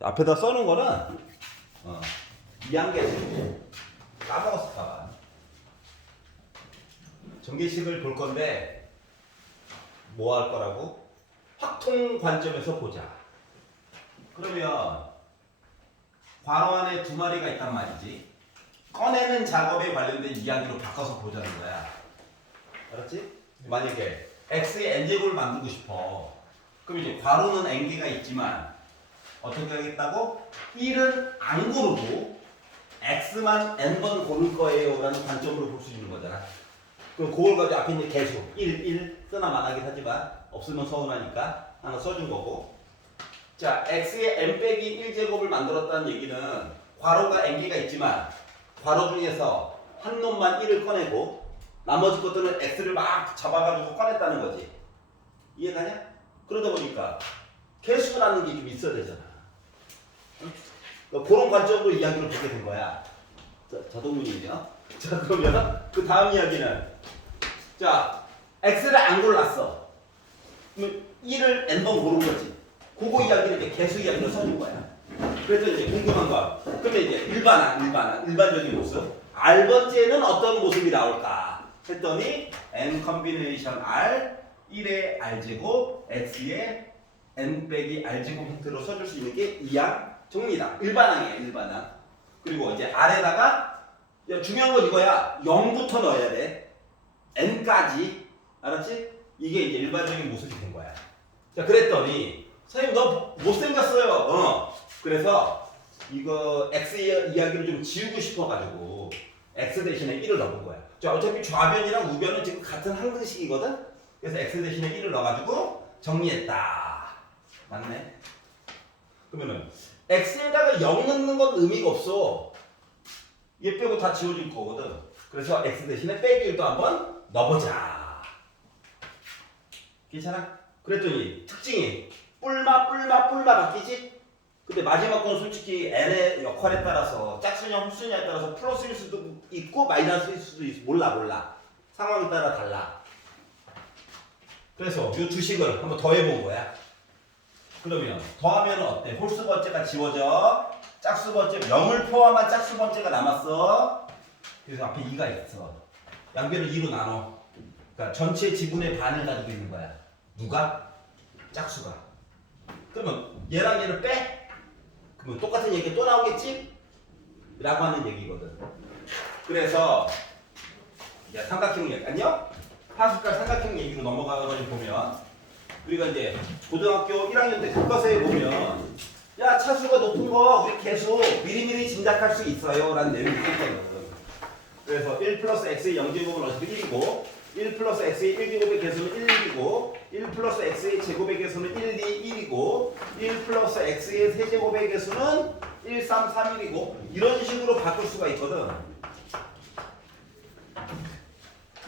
앞에다 써놓은 거는 이항계수 까먹었어 봐봐. 전개식을 볼 건데 뭐 할 거라고? 확통 관점에서 보자. 그러면 괄호 안에 두 마리가 있단 말이지. 꺼내는 작업에 관련된 이야기로 바꿔서 보자는 거야. 알았지? 만약에 x의 n제곱을 만들고 싶어. 그럼 이제 괄호는 n개가 있지만 어떻게 하겠다고? 1은 안 고르고 x만 n번 고를 거예요 라는 관점으로 볼 수 있는 거잖아. 그럼 그걸 가지고 앞에 있는 개수 1 쓰나 마나긴 하지만 없으면 서운하니까 하나 써준 거고. 자, x의 n 빼기 1제곱을 만들었다는 얘기는 괄호가 n개가 있지만 괄호 중에서 한 놈만 1을 꺼내고 나머지 것들은 x를 막 잡아가지고 꺼냈다는 거지. 이해가냐? 그러다 보니까 개수라는 게 좀 있어야 되잖아. 그러니까 그런 관점으로 이야기를 보게 된 거야. 자, 자동문이네요. 자, 그러면 그 다음 이야기는, 자, x를 안 골랐어. 그러면 1을 n번 고른 거지. 그거 이야기는 이제 개수 이야기로 써준 거야. 그래서 이제 궁금한 거. 그러면 이제 일반적인 모습. R번째는 어떤 모습이 나올까? 했더니 n 컨비네이션 R 1의 R제곱 X의 n 빼기 R제곱 형태로 써줄 수 있는 게 이항 정리다. 일반항이에요. 일반항. 그리고 이제 R에다가 중요한 건 이거야. 0부터 넣어야 돼. n까지. 알았지? 이게 이제 일반적인 모습이 된 거야. 자, 그랬더니 선생님 너 못생겼어요. 그래서 이거 x 이야기를 좀 지우고 싶어가지고 x 대신에 1을 넣은 거야. 자, 어차피 좌변이랑 우변은 지금 같은 항등식이거든. 그래서 x 대신에 1을 넣어가지고 정리했다. 맞네. 그러면은 x에다가 0 넣는 건 의미가 없어. 얘 빼고 다 지워질 거거든. 그래서 x 대신에 빼기 1도 한번 넣어보자. 괜찮아? 그랬더니 특징이 뿔마 바뀌지? 근데 마지막 건 솔직히 n의 역할에 따라서 짝수냐 홀수냐에 따라서 플러스일 수도 있고 마이너스일 수도 있어. 몰라. 상황에 따라 달라. 그래서 이 두 식을 한번 더해본 거야. 그러면 더하면 어때? 홀수 번째가 지워져. 짝수 번째 0을 포함한 짝수 번째가 남았어. 그래서 앞에 2가 있어. 양변을 2로 나눠. 그러니까 전체 지분의 반을 가지고 있는 거야. 누가? 짝수가. 그러면 얘랑 얘를 빼? 그러면 똑같은 얘기 또 나오겠지? 라고 하는 얘기거든. 그래서 이제 삼각형 얘기 안녕? 하수갈 삼각형 얘기로 넘어가가지고 보면 우리가 이제 고등학교 1학년 때 교과서에 보면 야, 차수가 높은 거 우리 계속 미리미리 짐작할 수 있어요 라는 내용이 있거든. 그래서 1 플러스 x의 0제곱은 어차피 1이고 1 플러스 x의 1제곱의 개수는 1이고 1 플러스 x의 제곱의 개수는 1, 2, 1이고 1 플러스 x의 세제곱의 개수는 1, 3, 3, 1이고 이런 식으로 바꿀 수가 있거든.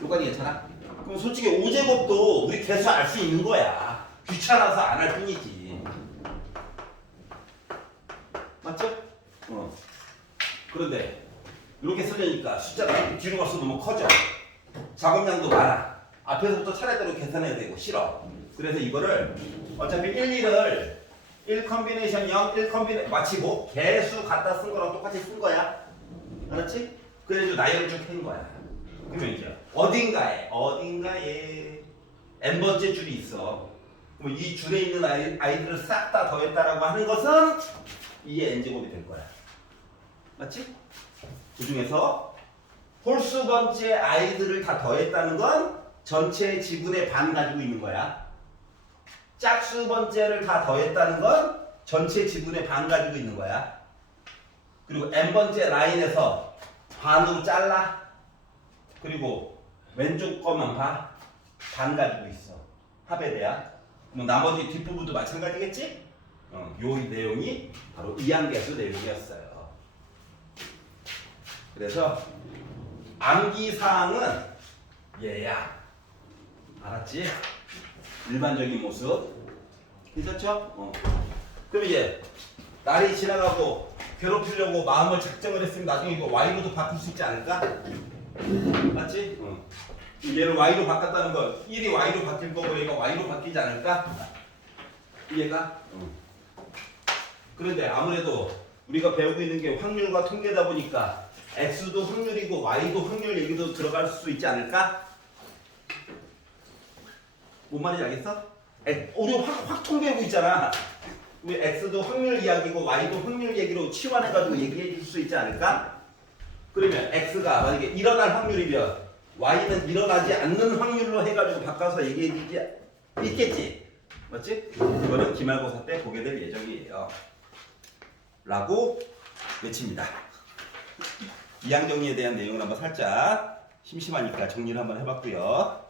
요까지 괜찮아? 그럼 솔직히 5제곱도 우리 개수 알 수 있는 거야. 귀찮아서 안 할 뿐이지. 맞죠? 그런데 이렇게 쓰려니까 숫자가 뒤로 갈수록 너무 커져. 작업량도 많아. 앞에서부터 차례대로 계산해야 되고 싫어. 그래서 이거를 어차피 1, 2를 1 컨비네이션 0, 1 컨비네이션 마치 뭐 개수 갖다 쓴 거랑 똑같이 쓴 거야. 알았지? 그래서 나열을 쭉 한 거야. 그러면 이제 어딘가에 n번째 줄이 있어. 그럼 이 줄에 있는 아이들을 싹 다 더했다라고 하는 것은 2의 n제곱이 될 거야. 맞지? 그 중에서 홀수 번째 아이들을 다 더했다는 건 전체 지분의 반 가지고 있는 거야. 짝수 번째를 다 더했다는 건 전체 지분의 반 가지고 있는 거야. 그리고 n번째 라인에서 반으로 잘라. 그리고 왼쪽 것만 봐. 반 가지고 있어. 합에 대한. 그럼 나머지 뒷부분도 마찬가지겠지? 요 내용이 바로 이항계수 내용이었어요. 그래서 암기사항은 얘야. 알았지? 일반적인 모습. 괜찮죠? 그럼 이제 날이 지나가고 괴롭히려고 마음을 작정을 했으면 나중에 이거 Y로도 바꿀 수 있지 않을까? 맞지? 얘를 Y로 바꿨다는 건 1이 Y로 바뀔 거고 얘가 Y로 바뀌지 않을까? 이해가? 그런데 아무래도 우리가 배우고 있는 게 확률과 통계다 보니까 x도 확률이고 y도 확률 얘기도 들어갈 수 있지 않을까? 뭔 말인지 알겠어? 우리 확 통계하고 있잖아. 우리 x도 확률 이야기고 y도 확률 얘기로 치환해가지고 얘기해 줄 수 있지 않을까? 그러면 x가 만약에 일어날 확률이면 y는 일어나지 않는 확률로 해가지고 바꿔서 얘기해 주지 있겠지? 맞지? 이거는 기말고사 때 보게 될 예정이에요. 라고 외칩니다. 이항정리에 대한 내용을 한번 살짝 심심하니까 정리를 한번 해봤고요.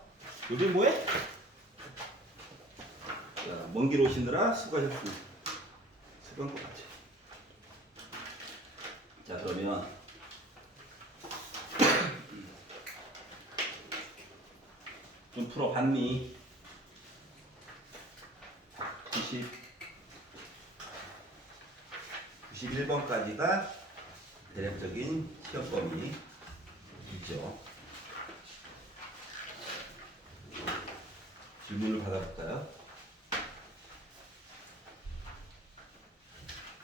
요즘 뭐해? 먼 길 오시느라 수고하셨습니다. 수고한 것 같죠. 자, 그러면 좀 풀어봤니? 91번까지가 대략적인 시험 범위 있죠. 질문을 받아볼까요?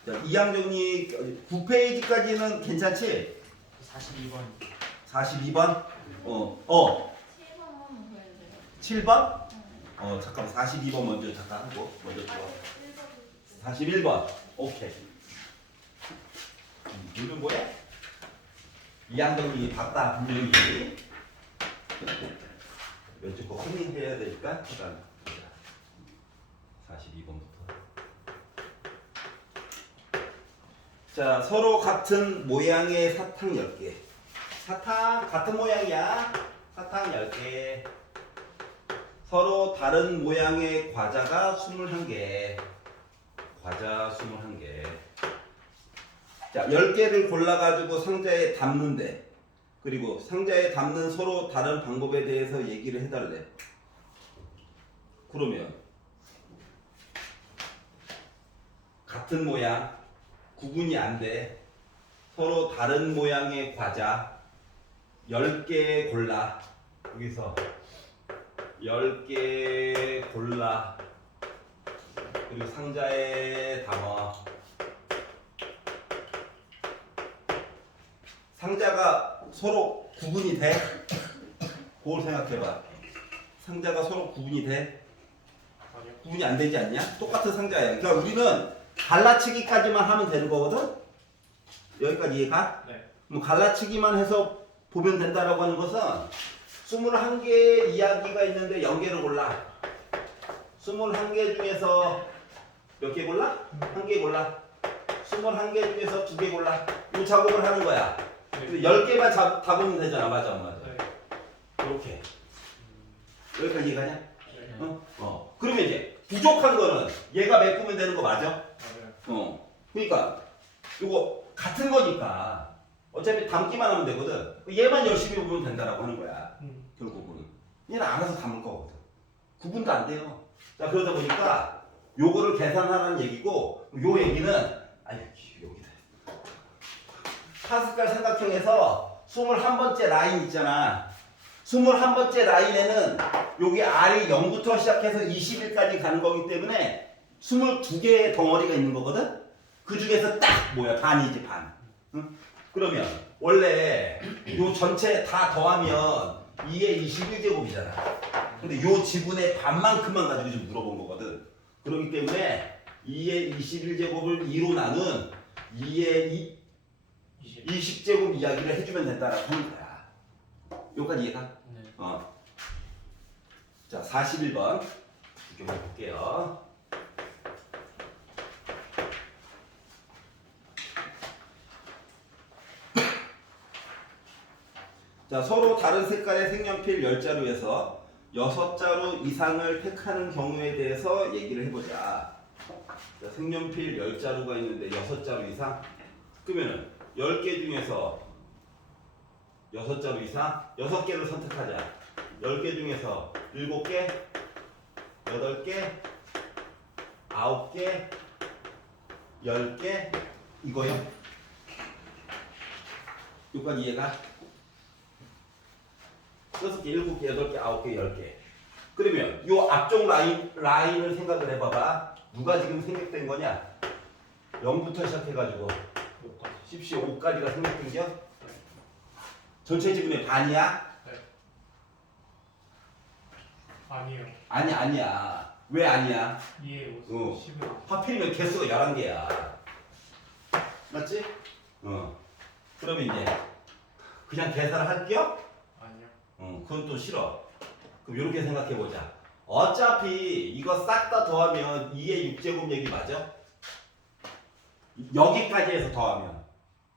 자, 이항정리 9페이지까지는 괜찮지? 42번. 42번? 7번? 잠깐만 42번 먼저 잠깐 하고 먼저 들어. 41번. 오케이. 이건 뭐야? 이항정리 봤다 분명히. 왼쪽 거 확인해야 되니까 일단 42번부터. 자, 서로 같은 모양의 사탕 10개. 사탕 같은 모양이야. 사탕 10개. 서로 다른 모양의 과자가 21개. 과자 21개. 자, 10개를 골라가지고 상자에 담는데, 그리고 상자에 담는 서로 다른 방법에 대해서 얘기를 해달래. 그러면 같은 모양, 구분이 안 돼. 서로 다른 모양의 과자 10개 골라. 여기서 10개 골라. 그리고 상자에 담아. 상자가 서로 구분이 돼? 그걸 생각해봐. 상자가 서로 구분이 돼? 아니요. 구분이 안 되지 않냐? 똑같은 상자야. 그러니까 우리는 갈라치기까지만 하면 되는 거거든? 여기까지 이해가? 네. 뭐 갈라치기만 해서 보면 된다라고 하는 것은 21개 이야기가 있는데 0개를 골라. 21개 중에서 몇 개 골라? 1개 골라. 21개 중에서 2개 골라. 이 작업을 하는 거야. 근데 10개만 잡으면 되잖아. 맞아, 맞아. 네. 이렇게. 여기까지 이해가냐? 네. 그러면 이제 부족한 거는 얘가 메꾸면 되는 거 맞아? 맞아요. 그러니까 이거 같은 거니까 어차피 담기만 하면 되거든. 얘만 열심히 보면 된다라고 하는 거야. 결국은 얘는 알아서 담을 거거든. 구분도 안 돼요. 자, 그러다 보니까 요거를 계산하라는 얘기고, 요 얘기는 여기다 파스칼 삼각형에서 21번째 라인 있잖아. 21번째 라인에는 여기 R이 0부터 시작해서 20일까지 가는 거기 때문에 22개의 덩어리가 있는 거거든? 그 중에서 딱 뭐야? 반이지, 반. 응? 그러면 원래 요 전체 다 더하면 2의 21제곱이잖아. 근데 요 지분의 반만큼만 가지고 지금 물어본 거거든. 그렇기 때문에 2의 21제곱을 2로 나눈 2의 20제곱 이야기를 해주면 된다라고 하는 거야. 여기까지 이해가? 네. 자, 41번 이렇게 볼게요. 자, 서로 다른 색깔의 색연필 10자루에서 6자루 이상을 택하는 경우에 대해서 얘기를 해보자. 자, 색연필 10자루가 있는데 6자루 이상? 그러면은 10개 중에서 6자루 이상? 6개를 선택하자. 10개 중에서 7개, 8개, 9개, 10개, 이거요? 여기까지 이해가? 6개, 7개, 8개, 9개, 10개. 그러면 요 앞쪽 라인을 생각을 해봐봐. 누가 지금 생략된 거냐? 0부터 시작해가지고 5까지. 10시 5까지가 생략된겨? 전체 지분의 반이야? 네. 아니에요. 아니야. 왜 아니야? 2에 5, 어. 10은 하필이면 개수가 11개야. 맞지? 그러면 이제 그냥 계산을 할게요? 아니요. 그건 또 싫어. 그럼 이렇게 생각해보자. 어차피 이거 싹 다 더하면 2의 6제곱 얘기 맞아? 여기까지 해서 더하면.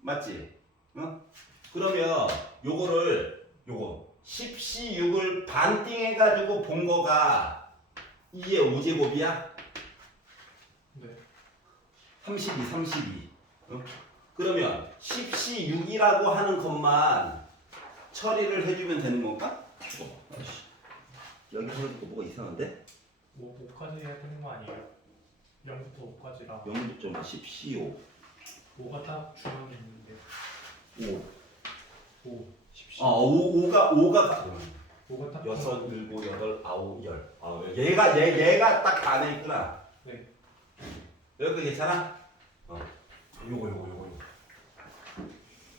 맞지? 응? 그러면 요거 10C6을 반띵해가지고 본 거가 2의 5제곱이야? 네. 32. 응? 그러면 10C6이라고 하는 것만 처리를 해주면 되는 건가? 여기 하는 거 뭐가 이상한데? 5까지 해야 되는 거 아니에요? 0부터 5까지라 0.5 10C5 5가 딱 주변에 있는데 5, 10, 5가 5가 딱 6, 7, 8, 9, 10 얘가 딱 반에 있구나. 네. 여기 괜찮아? 요거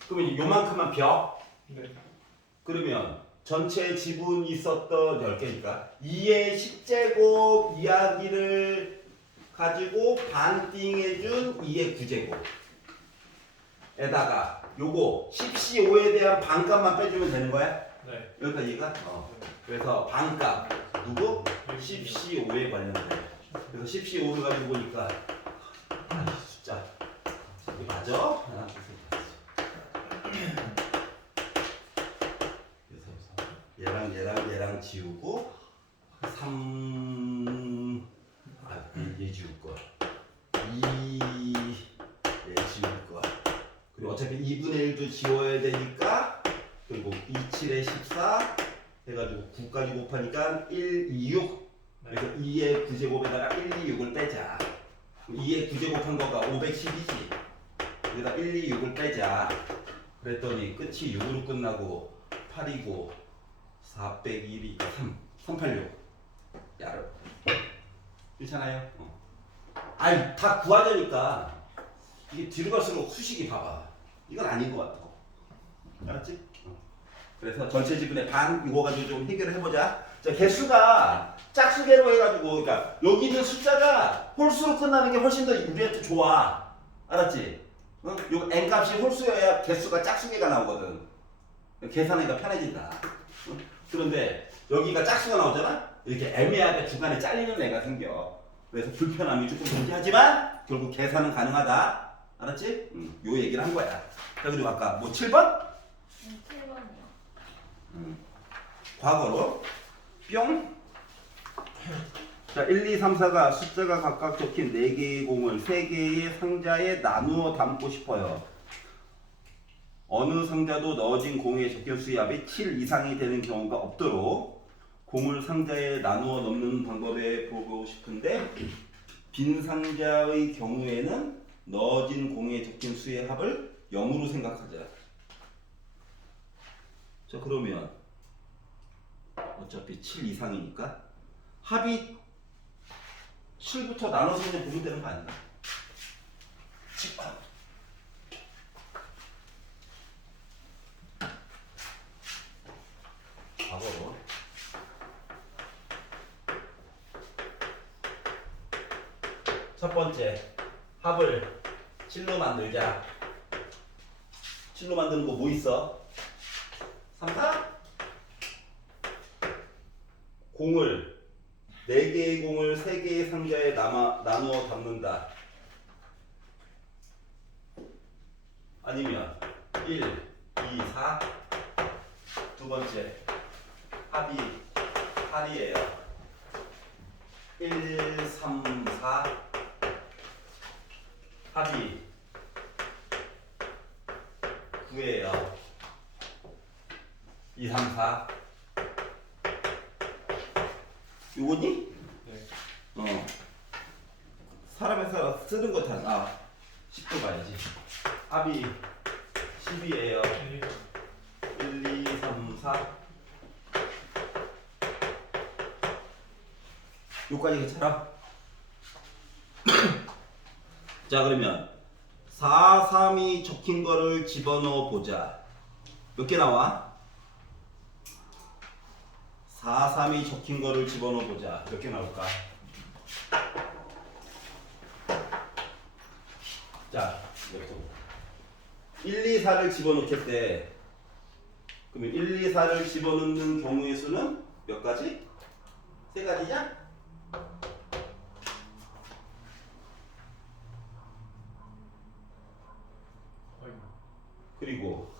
그러면 요만큼만 벼? 네. 그러면 전체 지분이 있었던 10개니까 2의 10제곱 이야기를 가지고 반띵해준 2의 9제곱 에다가 요거 10C5에 대한 반값만 빼주면 되는 거야? 네. 여기까지 이해가? 그래서 반값 누구? 10C5에 관련된 그래서 10C5를 가지고 보니까 숫자 이게 맞아? 하나 그래서 얘랑 지우고 3 얘 지울 거 2 얘 지울 거 그리고 어차피 2분의 1도 지워야 되니까 그리고 2, 7에 14 해가지고 9까지 곱하니까 1, 2, 6 그래서 2의 9제곱에다가 1, 2, 6을 빼자 2의 9제곱한 거가 510이지 여기다 1, 2, 6을 빼자 그랬더니 끝이 6으로 끝나고 8이고 4 빼기 1이니까 386 야를 괜찮아요? 아니 다 구하자니까 이게 뒤로 갈수록 수식이 봐봐 이건 아닌 것 같아 알았지? 그래서 전체 지분의 반 이거 가지고 좀 해결을 해보자 자, 개수가 짝수개로 해가지고 그러니까 여기 있는 숫자가 홀수로 끝나는 게 훨씬 더 우리한테 좋아 알았지? 요 n값이 홀수여야 개수가 짝수개가 나오거든 계산하기가 편해진다 그런데 여기가 짝수가 나오잖아? 이렇게 애매하게 중간에 잘리는 애가 생겨 그래서 불편함이 조금 존재하지만 결국 계산은 가능하다 알았지? 요 얘기를 한 거야 자 그리고 아까 뭐 7번? 7번이요. 과거로 뿅 자, 1, 2, 3, 4가 숫자가 각각 적힌 4개의 공을 3개의 상자에 나누어 담고 싶어요. 어느 상자도 넣어진 공에 적힌 수의 합이 7 이상이 되는 경우가 없도록 공을 상자에 나누어 넣는 방법에 보고 싶은데 빈 상자의 경우에는 넣어진 공에 적힌 수의 합을 0으로 생각하자. 자, 그러면 어차피 7 이상이니까 합이 7부터 나눠서 그냥 보면 되는 거 아닌가? 과거로 첫 번째 합을 7로 만들자. 7로 만드는 거 뭐 있어? 3, 4? 공을 4개의 공을 3개의 상자에 나누어 담는다. 아니면 1, 2, 4 두 번째 합이 8이에요. 1, 3, 4 합이 9예요. 2, 3, 4 요거니? 네. 사람의 사람 쓰는 거 다 10도 봐야지. 합이 10이에요. 1, 2, 3, 4 요까지 괜찮아? 자 그러면 4, 3이 적힌 거를 집어넣어 보자. 몇 개 나와? 4, 3이 적힌 거를 집어넣어 보자. 몇 개 나올까? 자, 이렇게 1, 2, 4를 집어넣겠대. 그러면 1, 2, 4를 집어넣는 경우의 수는 몇 가지? 세 가지냐? 그리고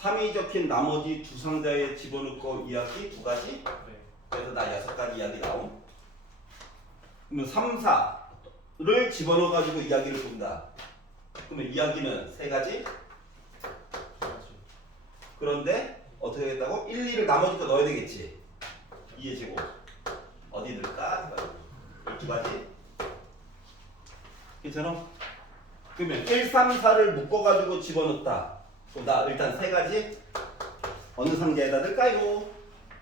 3이 적힌 나머지 두 상자에 집어넣고 이야기 두 가지? 네. 그래서 나 6가지 이야기 나옴. 그러면 3, 4를 집어넣어가지고 이야기를 본다. 그러면 이야기는 세 가지? 그런데 어떻게 하겠다고? 1, 2를 나머지 거 넣어야 되겠지. 2의 제곱 어디 넣을까? 12가지? 괜찮아? 그러면 1, 3, 4를 묶어가지고 집어넣었다. 그럼 나 일단 세 가지 어느 상자에다 넣을까요?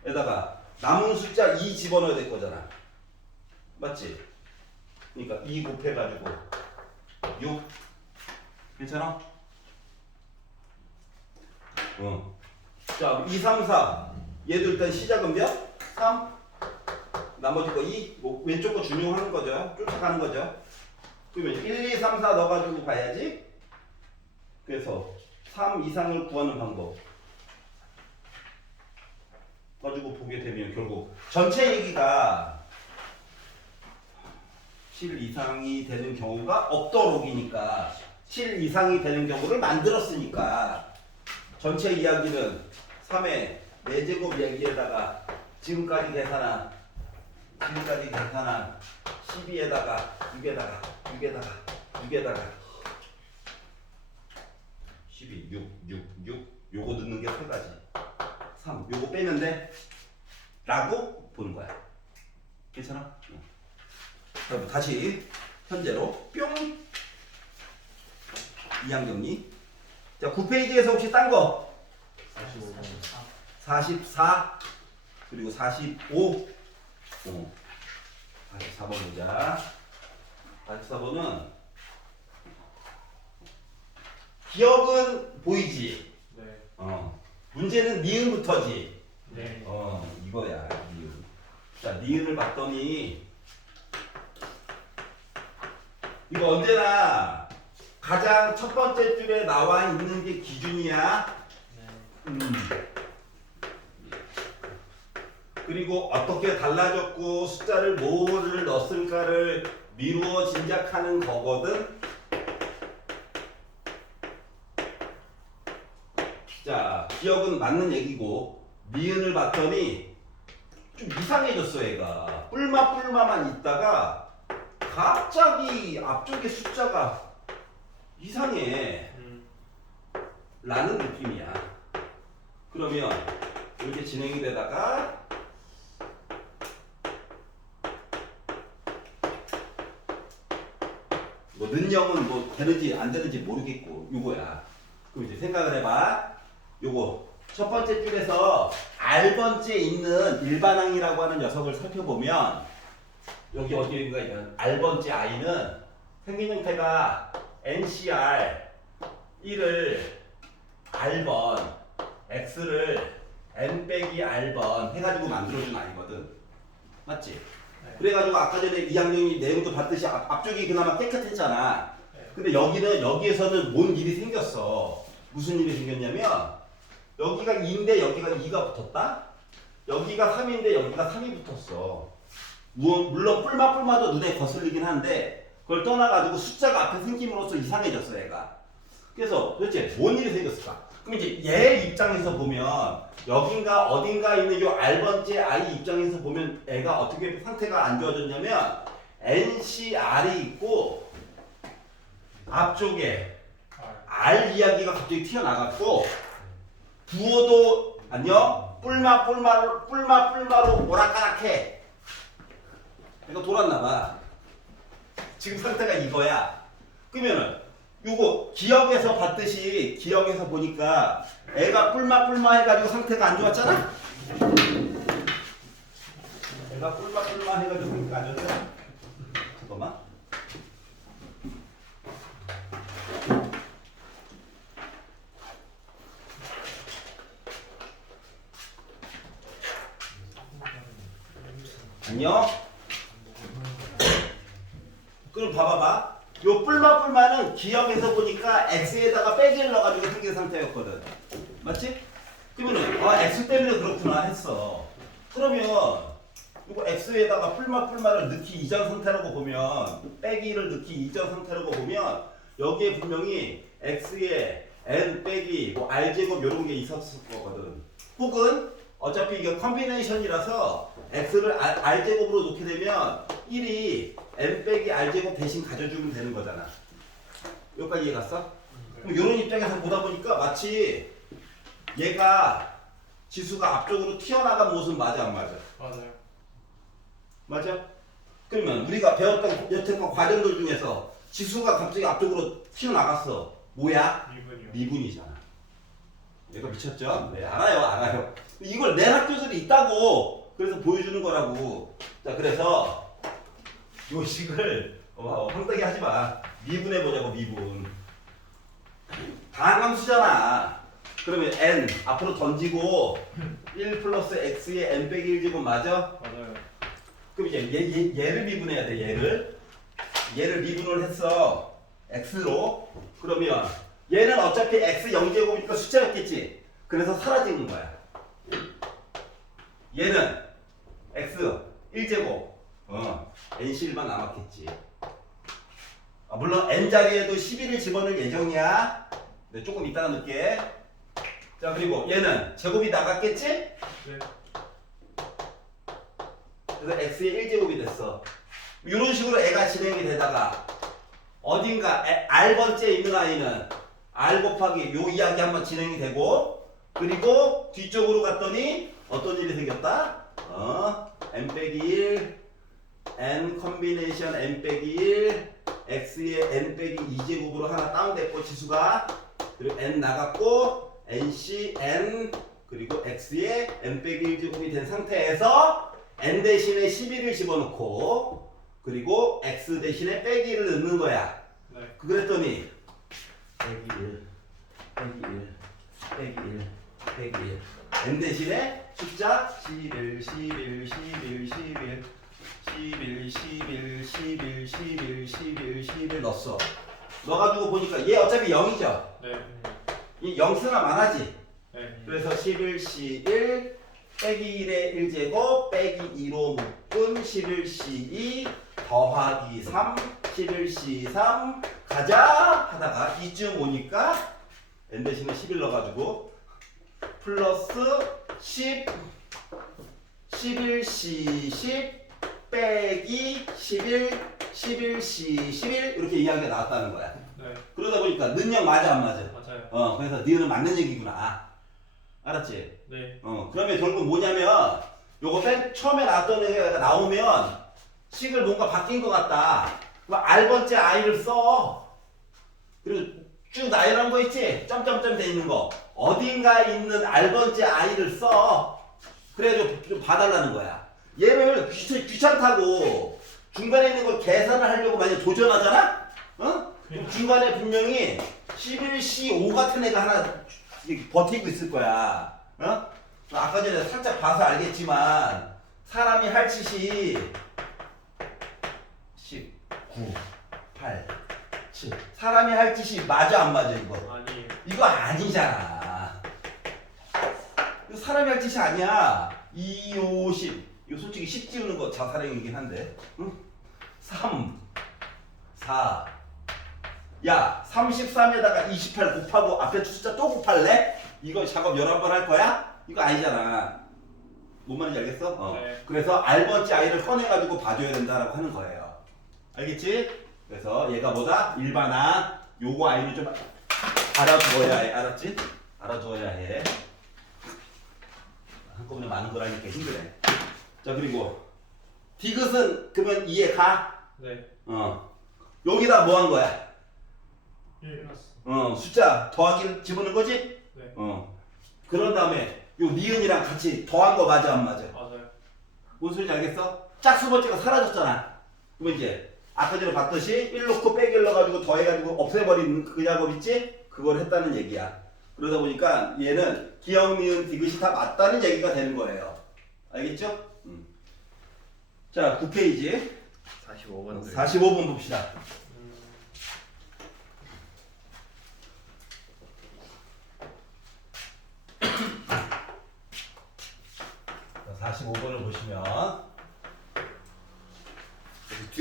에다가 남은 숫자 2 집어넣어야 될 거잖아. 맞지? 그러니까 2 곱해가지고 6. 괜찮아? 자, 2, 3, 4. 얘도 일단 시작은 몇? 3. 나머지 거 2. 뭐 왼쪽 거 준용하는 거죠. 쫓아가는 거죠. 그러면 1, 2, 3, 4 넣어가지고 봐야지. 그래서 3 이상을 구하는 방법 가지고 보게 되면 결국 전체 얘기가 7 이상이 되는 경우가 없도록이니까 7 이상이 되는 경우를 만들었으니까 전체 이야기는 3의 4제곱 이야기에다가 지금까지 계산한 12에다가 6에다가 12, 6 요거 넣는 게 세 가지 3 요거 빼면 돼 라고 보는 거야. 괜찮아? 그럼 다시 현재로 뿅 이항정리. 자 9페이지에서 혹시 딴 거 44 그리고 45 44번 보자. 44번은 기억은 보이지? 네. 문제는 니은부터지? 네. 이거야 니은. 자 니은을 봤더니 이거 언제나 가장 첫 번째 줄에 나와 있는 게 기준이야. 네. 그리고 어떻게 달라졌고 숫자를 뭐를 넣었을까를 미루어 짐작하는 거거든. 자, 기억은 맞는 얘기고 니은을 봤더니 좀 이상해졌어 얘가. 뿔마만 있다가 갑자기 앞쪽에 숫자가 이상해 라는 느낌이야. 그러면 이렇게 진행이 되다가 뭐 는영은 뭐 되는지 안 되는지 모르겠고 요거야. 그럼 이제 생각을 해봐. 요거 첫 번째 줄에서 R번째에 있는 일반항이라고 하는 녀석을 살펴보면 여기 어디인가 있는 R번째 I는 생긴 형태가 NCR 1을 R번 X를 N 빼기 R번 해가지고 만들어준 아이거든. 맞지? 네. 그래가지고 아까 전에 2학년이 내용도 봤듯이 앞쪽이 그나마 깨끗했잖아. 네. 근데 여기에서는 뭔 일이 생겼어. 무슨 일이 생겼냐면 여기가 2인데 여기가 2가 붙었다. 여기가 3인데 여기가 3이 붙었어. 물론 뿔마도 눈에 거슬리긴 한데 그걸 떠나가지고 숫자가 앞에 생김으로써 이상해졌어 얘가. 그래서 도대체 뭔 일이 생겼을까? 그럼 이제 얘 입장에서 보면 여긴가 어딘가 있는 요 R번째 I 입장에서 보면 애가 어떻게 상태가 안 좋아졌냐면 NCR이 있고 앞쪽에 R 이야기가 갑자기 튀어나갔고 부호도 안녕 뿔마로 오락가락해. 얘가 돌았나봐. 지금 상태가 이거야. 그러면은 요거 기억에서 봤듯이 기억에서 보니까 애가 뿔마 해가지고 상태가 안 좋았잖아? 애가 뿔마 해가지고 상태가 안 좋았잖아? 잠깐만. 요 뿔마뿔마는 기억에서 보니까 x에다가 빼기를 넣어가지고 생긴 상태였거든. 맞지? 그러면은 x 때문에 그렇구나 했어. 그러면 이거 x에다가 뿔마뿔마를 넣기 이전 상태라고 보면 빼기를 넣기 이전 상태라고 보면 여기에 분명히 x에 n 빼기 뭐 r제곱 이런 게 있었을 거거든. 혹은 어차피 이게 컴비네이션이라서 x를 r제곱으로 놓게 되면 1이 n 빼기 r제곱 대신 가져주면 되는 거잖아. 여기까지 이해 갔어? 그럼 이런 입장에서 보다 보니까 마치 얘가 지수가 앞쪽으로 튀어나간 모습 맞아 안 맞아? 맞아요. 맞아? 그러면 우리가 배웠던 여태껏 과정들 중에서 지수가 갑자기 앞쪽으로 튀어나갔어. 뭐야? 미분이요. 미분이잖아. 얘가 미쳤죠? 네, 알아요. 이걸 내 학교들이 있다고 그래서 보여주는 거라고. 자, 그래서 요 식을 황당히 하지 마. 미분해 보자고 미분. 다항함수잖아. 그러면 n 앞으로 던지고 1 플러스 x의 n 빼기 1제곱 맞아? 맞아요. 그럼 이제 얘를 미분해야 돼. 얘를 미분을 했어. x로. 그러면 얘는 어차피 x 0제곱이니까 숫자였겠지. 그래서 사라지는 거야. 얘는 x 1제곱 n11만 남았겠지. 물론 n 자리에도 11을 집어넣을 예정이야. 네, 조금 이따가 넣을게. 자, 그리고 얘는 제곱이 나갔겠지? 네. 그래서 x의 1제곱이 됐어. 이런 식으로 애가 진행이 되다가 어딘가 r번째에 있는 아이는 r 곱하기 요 이야기 한번 진행이 되고, 그리고 뒤쪽으로 갔더니 어떤 일이 생겼다? n 빼기 1 n 컴비네이션 n 빼기 1 x의 n 빼기 2제곱으로 하나 다운됐고 지수가, 그리고 n 나갔고 nc n 그리고 x의 n 빼기 1제곱이 된 상태에서 n 대신에 11을 집어넣고 그리고 x 대신에 빼기를 넣는 거야. 네. 그랬더니 빼기 1 빼기 1 빼기 1 빼기 1 n 대신에 숫자 11 11 11 11 11 11 11 11 11 11 넣었어. 넣어가지고 보니까 얘 어차피 0이죠. 네. 이 0 쓰나 많아지. 네. 그래서 11 C1 빼기 1의 1제곱 빼기 2로 묶은 11 C2 더하기 3 11 C3 가자 하다가 이쯤 오니까 n 대신에 11 넣어가지고 플러스 10 11 C10 빼기 11 11 C11 이렇게 이야기가 나왔다는 거야. 네. 그러다 보니까 능력 맞아 안 맞아? 맞아요. 그래서 니는 맞는 얘기구나. 알았지? 네. 그러면 결국 뭐냐면 요거 처음에 나왔던 애가 나오면 식을 뭔가 바뀐 것 같다. 그럼 R번째 I를 써. 그리고 쭉 나열한 거 있지? 점점점 돼 있는 거. 어딘가 있는 R번째 I를 써. 그래가지고 좀 봐달라는 거야. 얘를 귀찮다고 중간에 있는 걸 계산을 하려고 만약 도전하잖아? 그럼 중간에 분명히 11C5 같은 애가 하나 이렇게 버티고 있을 거야. 아까 전에 살짝 봐서 알겠지만 사람이 할 짓이 19, 8, 7 사람이 할 짓이 맞아 안 맞아 이거? 아니에요. 이거 아니잖아. 이거 사람이 할 짓이 아니야. 2, 5, 10 이거 솔직히 10 지우는 거 자살행위이긴 한데 3, 4 야 33에다가 28 곱하고 앞에 숫자 또 곱할래? 이거 작업 11번 할 거야? 이거 아니잖아. 뭔 말인지 알겠어? 네. 그래서 R번째 I를 꺼내가지고 봐줘야 된다라고 하는 거예요. 알겠지? 그래서 얘가 뭐다? 일반화. 요거 I를 좀 알아두어야 해. 알았지? 알아두어야 해. 한꺼번에 많은 거라니까 힘드네. 자, 그리고 디귿은 그러면 이해 가? 네. 여기다 뭐 한 거야? 1 플러스. 숫자 더하기를 집어넣은 거지? 네. 그런 다음에 요 니은이랑 같이 더한 거 맞아 안 맞아? 맞아요. 뭔 소리인지 알겠어? 짝수 번째가 사라졌잖아. 그러면 이제 아까 전에 봤듯이 1 넣고 빼기를 넣어가지고 더해가지고 없애버린 그 작업 있지? 그걸 했다는 얘기야. 그러다 보니까 얘는 기억, 니은, 디귿이 다 맞다는 얘기가 되는 거예요. 알겠죠? 자, 9페이지 45번 45번 봅시다.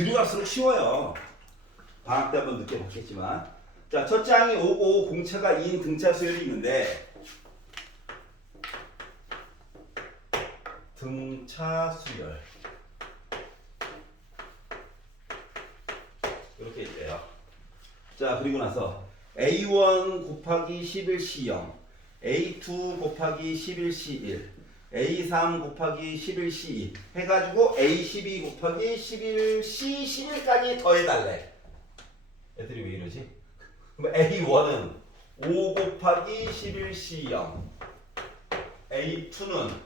뒤로 갈수록 쉬워요. 방학 때 한번 느껴봤겠지만. 자, 첫 장이 오고 공차가 2인 등차 수열이 있는데 등차 수열 이렇게 있대요. 자, 그리고 나서 A1 곱하기 11C0 A2 곱하기 11C1 A3 곱하기 11C2 해가지고 A12 곱하기 11C11까지 더해달래. 애들이 왜 이러지? 그럼 A1은 5 곱하기 11C0 A2는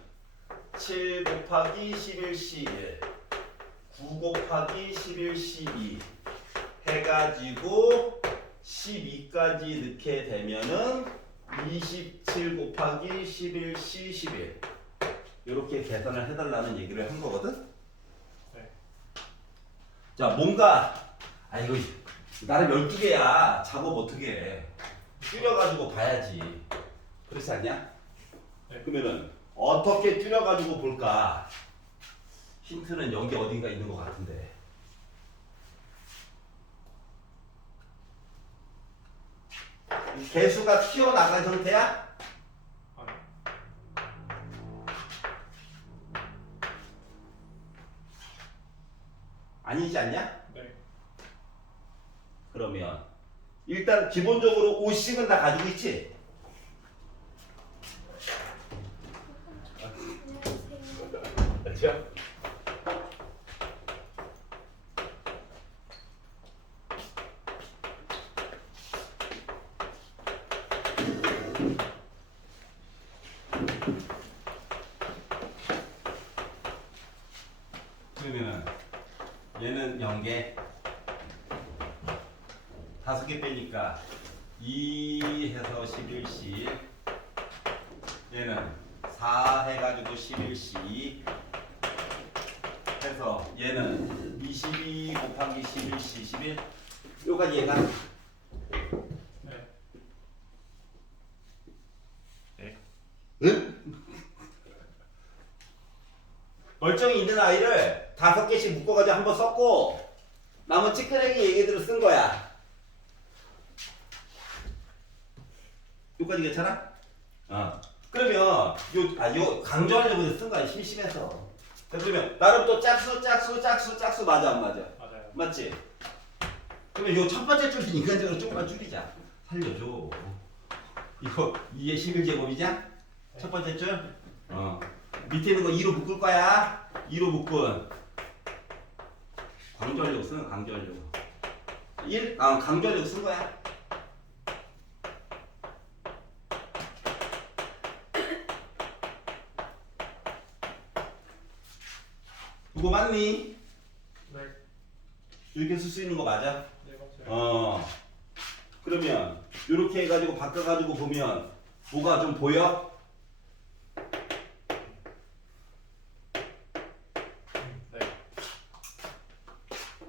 7 곱하기 11C1 9 곱하기 11C2 해가지고 12까지 넣게 되면은 27 곱하기 11C11 이렇게 계산을 해달라는 얘기를 한 거거든? 네. 자, 뭔가 이거 나름 12개야. 작업 어떻게 해? 줄여가지고 봐야지. 그렇지 않냐? 네. 그러면은 어떻게 줄여가지고 볼까? 힌트는 여기 어딘가 있는 것 같은데. 개수가 튀어나간 형태야? 아니. 아니지 않냐? 네. 그러면 일단 기본적으로 5씩은 다 가지고 있지? 그렇죠? 그러면은 얘는 0개 5개 빼니까 2 해서 11C 얘는 4 해가지고 11C 해서 얘는 22 곱하기 11C 11 요까지 얘가 네. 네. 응? 멀쩡히 있는 아이를 5개씩 묶어가지고 한번 썼고 남은 찌끄레기 얘기들을 쓴 거야. 여기까지 괜찮아? 그러면 요 강조하려고 쓴 거야. 심심해서. 자, 그러면 나름 또 짝수 맞아 안 맞아? 맞아요. 맞지? 그러면 요 첫 번째 줄은 인간적으로 조금만 줄이자. 살려줘. 이거 2의 11제곱이냐? 첫 번째 줄? 밑에 있는 거 2로 묶을 거야. 2로 묶은 강조하려고 쓰는 강조하려고 1? 강조하려고 쓴 거야. 이거 맞니? 네. 이렇게 쓸 수 있는 거 맞아? 네, 맞아요. 그러면 이렇게 해가지고 바꿔가지고 보면 뭐가 좀 보여? 네.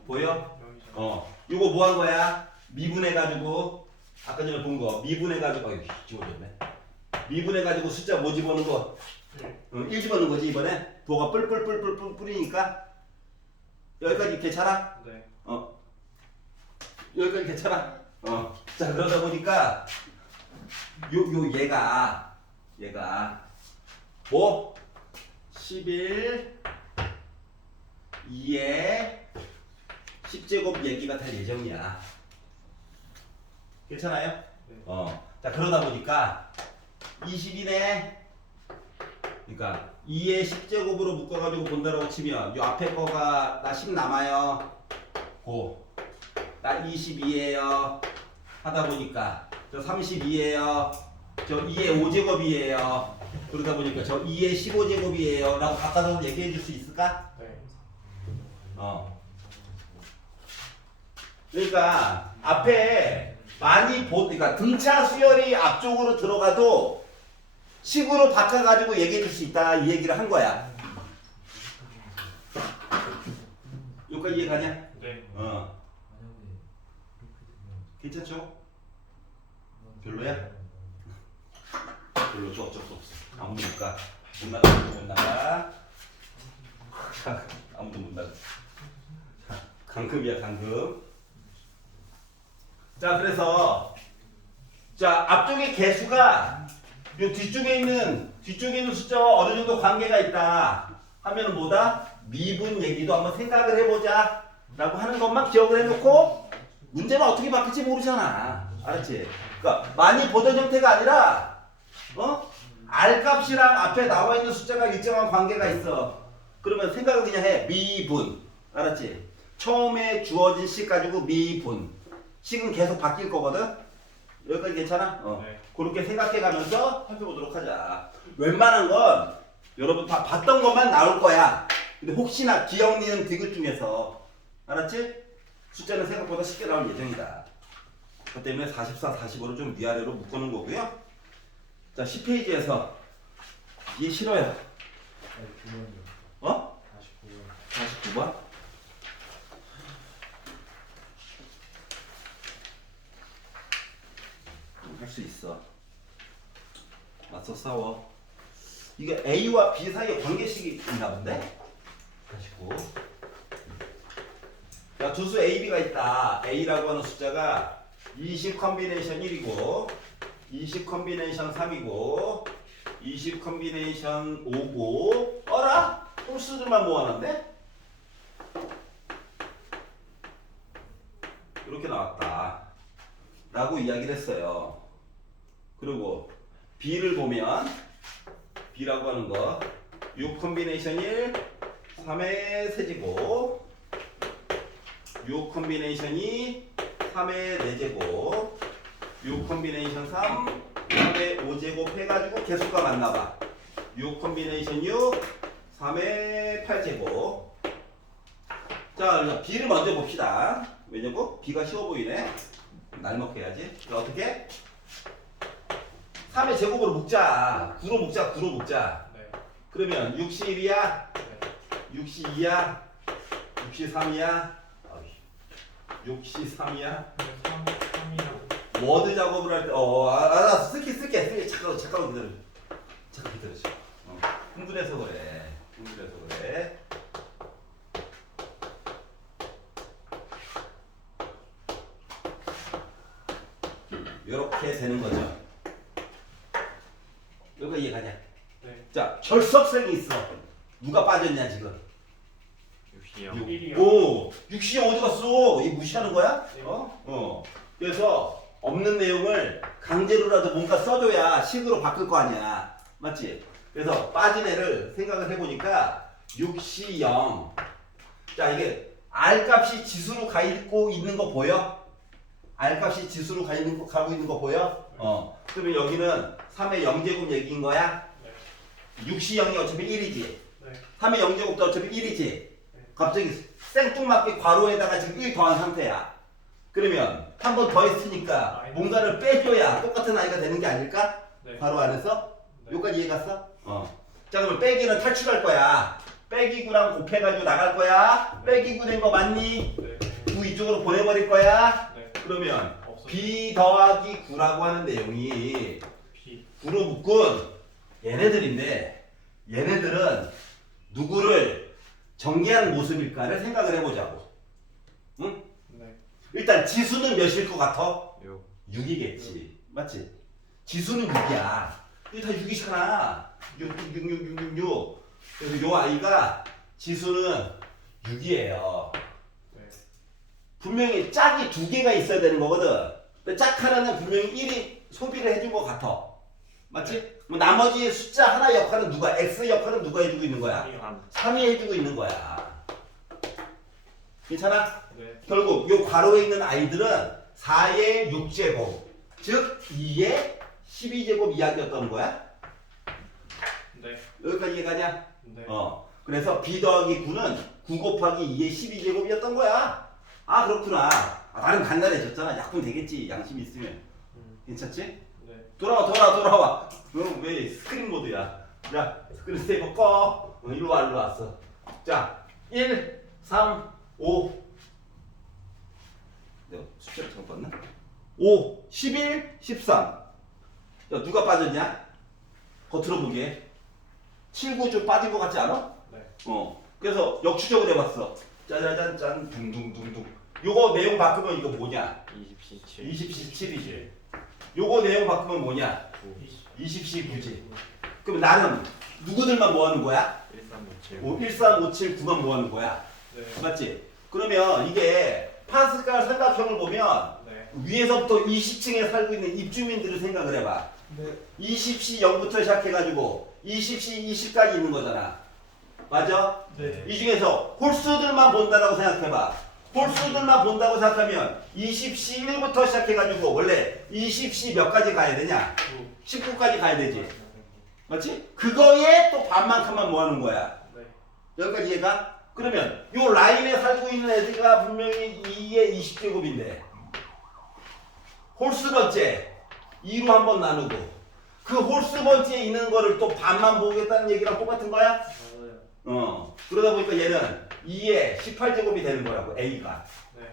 보여? 명이죠. 이거 뭐 한 거야? 미분해가지고 아까 전에 본 거 미분해가지고 집어줬네. 미분해가지고 숫자 뭐 집어넣은 거? 1 집어넣은 거지 이번에? 도가 뿔뿔뿔뿔 뿌리니까 여기까지 괜찮아? 네. 여기까지 괜찮아? 자, 그러다 보니까 얘가 뭐? 11 2에 10제곱 얘기가 될 예정이야. 괜찮아요? 네. 자, 그러다 보니까 20이네. 그러니까 2에 10제곱으로 묶어가지고 본다라고 치면 요 앞에 거가 나 10 남아요. 나 22예요. 하다 보니까 저 32예요. 저 2에 5제곱이에요. 그러다 보니까 저 2에 15제곱이에요. 라고 바꿔서 얘기해 줄 수 있을까? 네. 그러니까 앞에 많이 그러니까 등차 수열이 앞쪽으로 들어가도 식으로 바꿔가지고 얘기해 줄 수 있다 이 얘기를 한 거야. 여기까지 이해가냐? 네. 괜찮죠? 별로야? 별로도 어쩔 수 없어. 아무도 못 가. 못 나가. 아무도 못 나가. 강금이야, 강금. 자, 그래서 자, 앞쪽에 개수가 요 뒤쪽에 있는 숫자와 어느 정도 관계가 있다 하면은 뭐다? 미분 얘기도 한번 생각을 해보자 라고 하는 것만 기억을 해놓고 문제는 어떻게 바뀔지 모르잖아. 알았지? 그러니까 많이 보던 형태가 아니라 R 값이랑 앞에 나와 있는 숫자가 일정한 관계가 있어. 그러면 생각을 그냥 해. 미분. 알았지? 처음에 주어진 식 가지고 미분. 식은 계속 바뀔 거거든? 여기까지 괜찮아? 네. 그렇게 생각해 가면서 살펴보도록 하자. 웬만한 건 여러분 다 봤던 것만 나올 거야. 근데 혹시나 기억, 니은, 디귿 중에서 알았지? 숫자는 생각보다 쉽게 나올 예정이다. 그 때문에 44, 45를 좀 위아래로 묶어놓은 거고요. 자, 10페이지에서 이게 싫어요. 49번이요. 어? 49번. 49번? 할 수 있어. 맞서 싸워. 이게 A와 B 사이에 관계식이 있나 본데? 49. 자, 두수 A, B가 있다. A라고 하는 숫자가 20 컨비네이션 1이고 20 컨비네이션 3이고 20 컨비네이션 5고 어라? 홀수들만 모아놨네? 이렇게 나왔다 라고 이야기를 했어요. 그리고 B를 보면 B라고 하는 거 6 컨비네이션 1 3의 세제곱 6 컨비네이션 2 3의 4제곱 6 컨비네이션 3 3의 5제곱 해가지고 개수가 맞나봐. 6 컨비네이션 6 3의 8제곱. 자, B를 먼저 봅시다. 왜냐고? B가 쉬워 보이네. 날먹게 해야지. 자, 어떻게? 3의 제곱으로 묶자. 9로 묶자. 9로 묶자. 네. 그러면 61이야? 네. 62야? 63이야? 63이야? 3이랑 워드 작업을 할 때, 알았어. 쓸게. 잠깐만 기다려. 흥분해서 그래. 이렇게 되는 거죠. 이거 이해가냐? 네. 자, 결석생이 있어. 누가 빠졌냐 지금? 6이요. 1이요. 오, 육시형 어디 갔어? 이 무시하는 거야? 네. 그래서 없는 내용을 강제로라도 뭔가 써줘야 식으로 바꿀 거 아니야. 맞지? 그래서 빠진 애를 생각을 해보니까 육시형. 자, 이게 R 값이 지수로 가고 있는 거 보여? R 값이 지수로 가고 있는 거 보여? 그러면 여기는 3의 0제곱 얘기인 거야? 네. 육시형이 어차피 1이지. 네. 3의 0제곱도 어차피 1이지. 갑자기 생뚱맞게 괄호에다가 지금 1 더한 상태야. 그러면 한 번 더 했으니까 뭔가를 빼줘야 똑같은 아이가 되는 게 아닐까? 네. 괄호 안에서? 네. 여기까지 이해 갔어? 자, 그러면 빼기는 탈출할 거야. 빼기 9랑 곱해가지고 나갈 거야. 빼기 9 된 거 맞니? 네. 9 이쪽으로 보내버릴 거야. 네. 그러면 없어요. B 더하기 9라고 하는 내용이 B. 9로 묶은 얘네들인데 얘네들은 누구를 정리한 모습일까를 생각을 해보자고. 응? 네. 일단 지수는 몇일 것 같아? 6. 6이겠지. 맞지? 지수는 6이야. 이게 다 6이잖아. 6. 그래서 요 아이가 지수는 6이에요. 네. 분명히 짝이 2개가 있어야 되는 거거든. 근데 짝 하나는 분명히 1이 소비를 해준 것 같아. 맞지? 뭐 나머지 숫자 하나 역할은 누가, X 역할은 누가 해주고 있는 거야? 3이 해주고 있는 거야. 괜찮아? 네. 결국 요 괄호에 있는 아이들은 4의 6제곱, 즉 2의 12제곱 이야기였던 거야? 네. 여기까지 이해가냐? 네. 그래서 B 더하기 9는 9 곱하기 2의 12제곱이었던 거야. 아, 그렇구나. 나름 간단해졌잖아. 약분 되겠지. 양심 있으면. 괜찮지? 네. 돌아와. 왜 스크린 모드야? 자, 스크린 세이버 꺼. 일로 왔어. 자, 1, 3, 5. 내가 숫자를 잘못 봤나? 5, 11, 13. 야, 누가 빠졌냐? 겉으로 보기에. 7, 9 좀 빠진 것 같지 않아? 네. 그래서 역추적을 해봤어. 짜자잔짠 둥둥둥둥. 요거 내용 바꾸면 이거 뭐냐? 20C7 20C7이지. 요거 내용 바꾸면 뭐냐? 20C9지. 그럼 나는 누구들만 모아놓은 거야? 1357 1357 9만 모아놓은 거야. 네. 맞지? 그러면 이게 파스칼 삼각형을 보면 네. 위에서부터 20층에 살고 있는 입주민들을 생각을 해봐. 네. 20C 0부터 시작해가지고 20C 20까지 있는 거잖아. 맞아? 네. 이 중에서 홀수들만 본다고 생각해봐. 홀수들만 본다고 생각하면 20C 1부터 시작해가지고 원래 20C 몇 가지 가야 되냐? 19까지 가야 되지. 맞지? 그거에 또 반만큼만 모아놓은 거야. 네. 여기까지 이해가? 그러면 요 라인에 살고 있는 애들가 분명히 2의 20제곱인데 홀수 번째 2로 한번 나누고 그 홀수 번째에 있는 거를 또 반만 보겠다는 얘기랑 똑같은 거야? 맞아요. 그러다 보니까 얘는 2의 18제곱이 되는 거라고 A가. 네.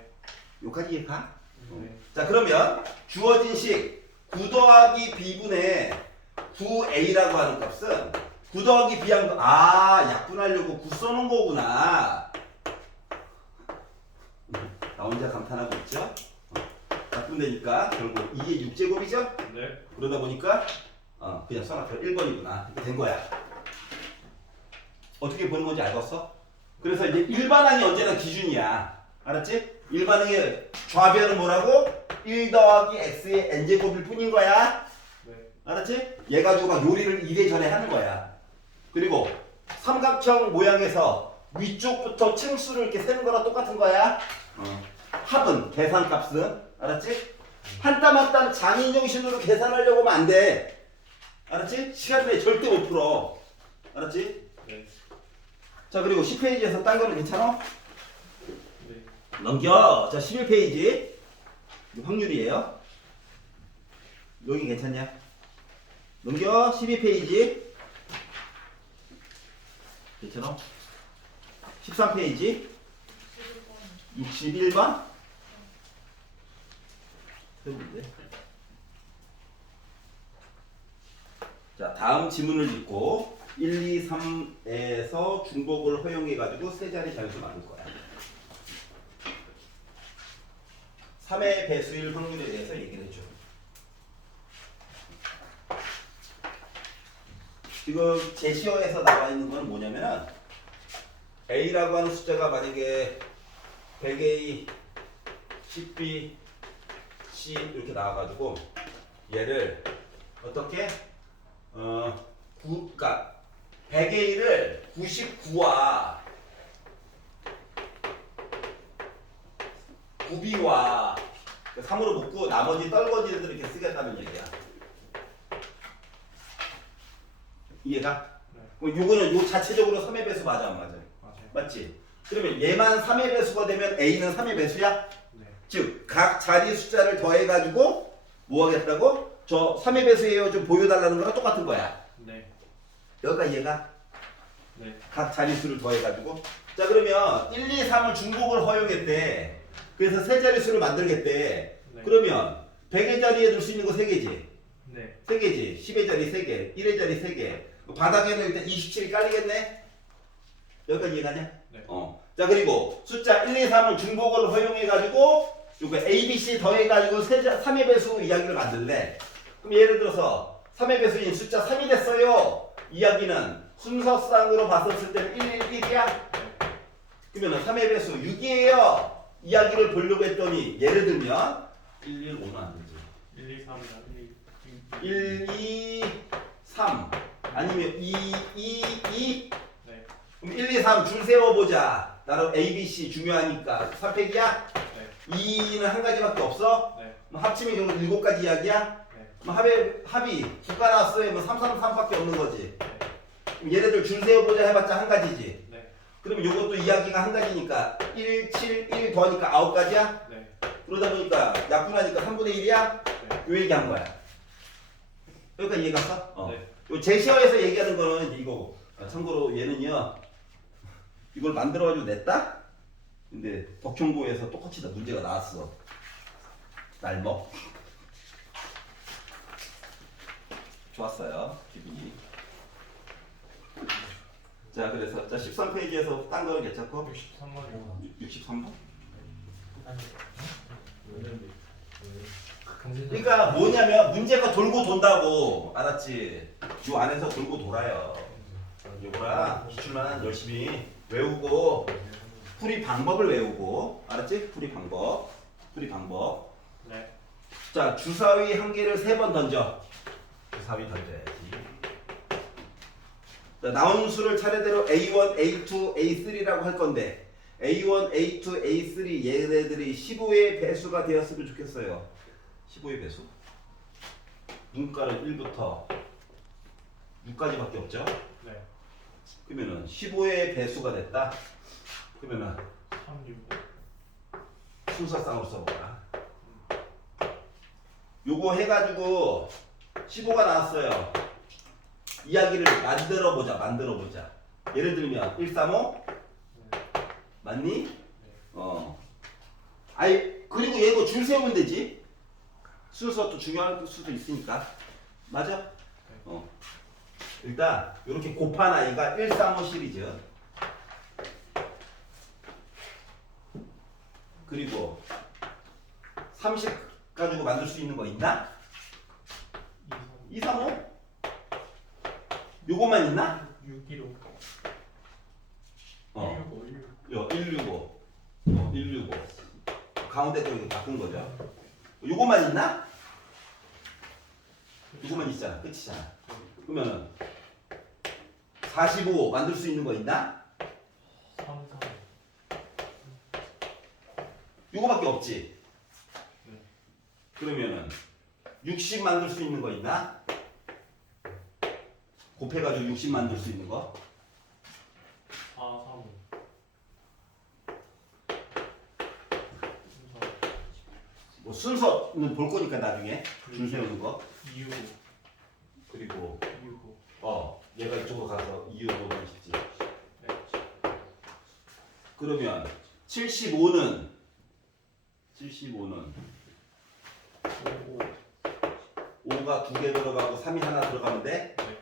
여기까지 이해가? 네. 자 그러면 주어진 식 9 더하기 B분의 9A라고 하는 값은 9 더하기 B한 거, 약분하려고 9 써놓은 거구나. 나 혼자 감탄하고 있죠? 약분되니까 결국 2의 6제곱이죠? 네. 그러다 보니까 그냥 써놨죠. 1번이구나. 이렇게 된 거야. 어떻게 보는 건지 알겠어? 그래서 이제 일반항이 언제나 기준이야. 알았지? 일반항의 좌변은 뭐라고? 1 더하기 x의 n제곱일 뿐인 거야. 네. 알았지? 얘 가지고 막 요리를 이래저래 하는 거야. 그리고 삼각형 모양에서 위쪽부터 층수를 이렇게 세는 거랑 똑같은 거야. 합은 계산값은 알았지? 한 땀 한 땀 장인정신으로 계산하려고 하면 안 돼. 알았지? 시간 내에 절대 못 풀어. 알았지? 네. 자 그리고 10페이지에서 딴 거는 괜찮아? 네. 넘겨. 자 11페이지 확률이에요. 여기 괜찮냐? 넘겨. 12페이지 괜찮아? 13페이지 61번 해볼게. 자 다음 지문을 읽고 1, 2, 3에서 중복을 허용해가지고 세 자리 자연수 만들 거야. 3의 배수일 확률에 대해서 얘기를 해줘. 지금 제시어에서 나와 있는 건 뭐냐면은 A라고 하는 숫자가 만약에 100A, 10B, C 이렇게 나와가지고 얘를 어떻게 그러니까 100A를 99와 9B와 3으로 묶고 나머지 떨거지들 이렇게 쓰겠다는 얘기야. 이해가? 네. 그럼 요거는 요 자체적으로 3의 배수 맞아 안 맞아? 맞아요. 맞지? 그러면 얘만 3의 배수가 되면 A는 3의 배수야? 네. 즉 각 자리 숫자를 더해가지고 뭐 하겠다고? 저 3의 배수예요 좀 보여달라는 거랑 똑같은 거야. 네. 여기까지 얘가 네. 각 자릿수를 더해가지고 자 그러면 1, 2, 3을 중복을 허용했대. 그래서 세 자릿수를 만들겠대. 네. 그러면 100의 자리에 넣을 수 있는 거 3개지. 네. 3개지. 10의 자리 3개, 1의 자리 3개. 바닥에는 일단 27이 깔리겠네? 여기까지 이해가냐? 네. 자, 그리고 숫자 1, 2, 3을 중복을 허용해가지고, 요거 A, B, C 더해가지고 3의 배수 이야기를 만들래. 그럼 예를 들어서 3의 배수인 숫자 3이 됐어요. 이야기는 순서상으로 봤었을 때는 1, 1, 1이야. 그러면 3의 배수 6이에요. 이야기를 보려고 했더니, 예를 들면, 1, 1, 5는 안 되지. 1, 2, 3이나 1, 2, 3 아니면 2, 2, 2 네. 그럼 1, 2, 3 줄 세워보자. 나름 A, B, C 중요하니까 3팩이야? 네. 2는 한 가지밖에 없어? 네. 그럼 합치면 결국 7가지 이야기야? 네. 그럼 합이 9가 나왔어요. 그럼 3, 3, 3밖에 없는 거지. 네. 그럼 얘네들 줄 세워보자 해봤자 한 가지지. 네. 그러면 요것도 이야기가 한 가지니까 1, 7, 1 더하니까 9가지야? 네. 그러다 보니까 약분하니까 3분의 1이야? 네. 요 얘기한 거야. 여기까지 이해 갔어? 네. 요 제시어에서 얘기하는 거는 이제 이거고. 참고로 얘는요. 이걸 만들어가지고 냈다? 근데 덕평고에서 똑같이 다 문제가 나왔어. 날먹. 좋았어요. 기분이. 자 그래서 자 13페이지에서 딴 거는 괜찮고 63번이요. 63번? 강진아. 그러니까 뭐냐면 문제가 돌고 돈다고 알았지? 요 안에서 돌고 돌아요. 요거랑 기출만 열심히 외우고 풀이 방법을 외우고 알았지? 풀이 방법. 네. 자 주사위 한 개를 3번 던져. 주사위 던져야지. 자, 나온 수를 차례대로 A1, A2, A3라고 할 건데 A1, A2, A3 얘네들이 15의 배수가 되었으면 좋겠어요. 15의 배수. 문가는 1부터 6까지밖에 없죠. 네. 그러면은 15의 배수가 됐다. 그러면은 3, 6. 순서상으로 써보라. 요거 해가지고 15가 나왔어요. 이야기를 만들어 보자. 예를 들면 135 맞니? 아이 그리고 얘도 줄 세우면 되지. 순서 또 중요할 수도 있으니까. 맞아? 일단 이렇게 곱한 아이가 135 시리즈. 그리고 30 가지고 만들 수 있는 거 있나? 235? 요거만 있나? 615. 어. 165. 165. 165. 가운데 쪽에 바꾼 거죠. 요거만 있나? 요거만 있잖아. 끝이잖아. 그러면은 45 만들 수 있는 거 있나? 3, 3. 요거밖에 없지. 네. 그러면은 60 만들 수 있는 거 있나? 곱해가지고 60 만들 수 있는 거? 4, 3, 5. 뭐 순서는 볼 거니까 나중에 줄 세우는 거. 265. 그리고 265. 얘가 이쪽으로 가서 이유로만 싶지. 네. 그러면 75는 5, 5가 2개 들어가고 3이 하나 들어가면 돼. 네.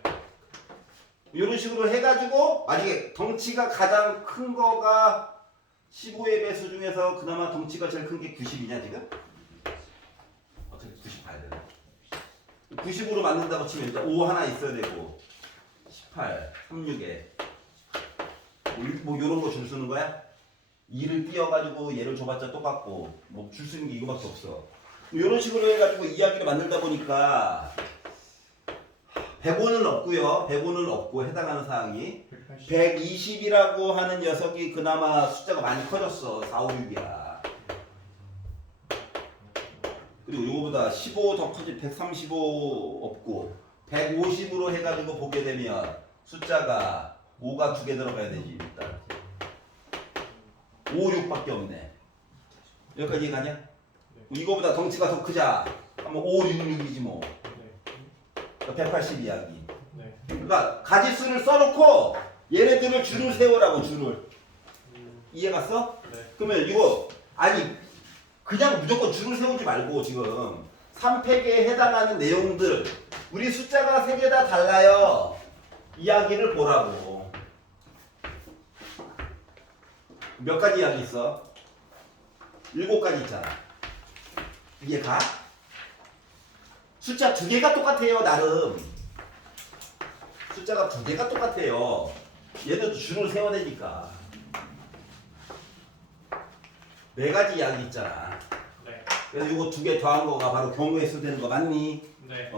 이런 식으로 해가지고 만약에 덩치가 가장 큰 거가 15의 배수 중에서 그나마 덩치가 제일 큰 게 90이냐 지금? 어차피 90 봐야 되나? 90으로 만든다고 치면 일단 5 하나 있어야 되고 18, 36에 뭐 요런 거 줄 쓰는 거야? 2를 띄워가지고 얘를 줘봤자 똑같고 뭐 줄 수 있는 게 이거밖에 없어. 이런 식으로 해가지고 이야기를 만들다 보니까 105는 없고요. 105는 없고 해당하는 사항이 180. 120이라고 하는 녀석이 그나마 숫자가 많이 커졌어. 4, 5, 6이야. 그리고 요거보다 15 더 커진 135 없고 150으로 해가지고 보게 되면 숫자가 5가 2개 들어가야 되지 일단. 5, 6밖에 없네. 여기까지 이해가냐? 이거보다 덩치가 더 크자. 하면 5, 6, 6이지 뭐. 네. 180 이야기. 네. 그러니까 가지수를 써놓고 얘네들을 줄을 세우라고 줄을. 이해갔어? 네. 그러면 이거 아니 그냥 무조건 줄을 세우지 말고 지금 3팩에 해당하는 내용들 우리 숫자가 3개 다 달라요. 이야기를 보라고. 몇 가지 이야기 있어? 7가지 있잖아. 이해가? 숫자 2개가 똑같아요 나름. 숫자가 2개가 똑같아요. 얘들도 줄을 세워야 되니까. 4가지 이야기 있잖아. 네. 그래서 이거 2개 더한 거가 바로 경우에서 되는 거 맞니? 네.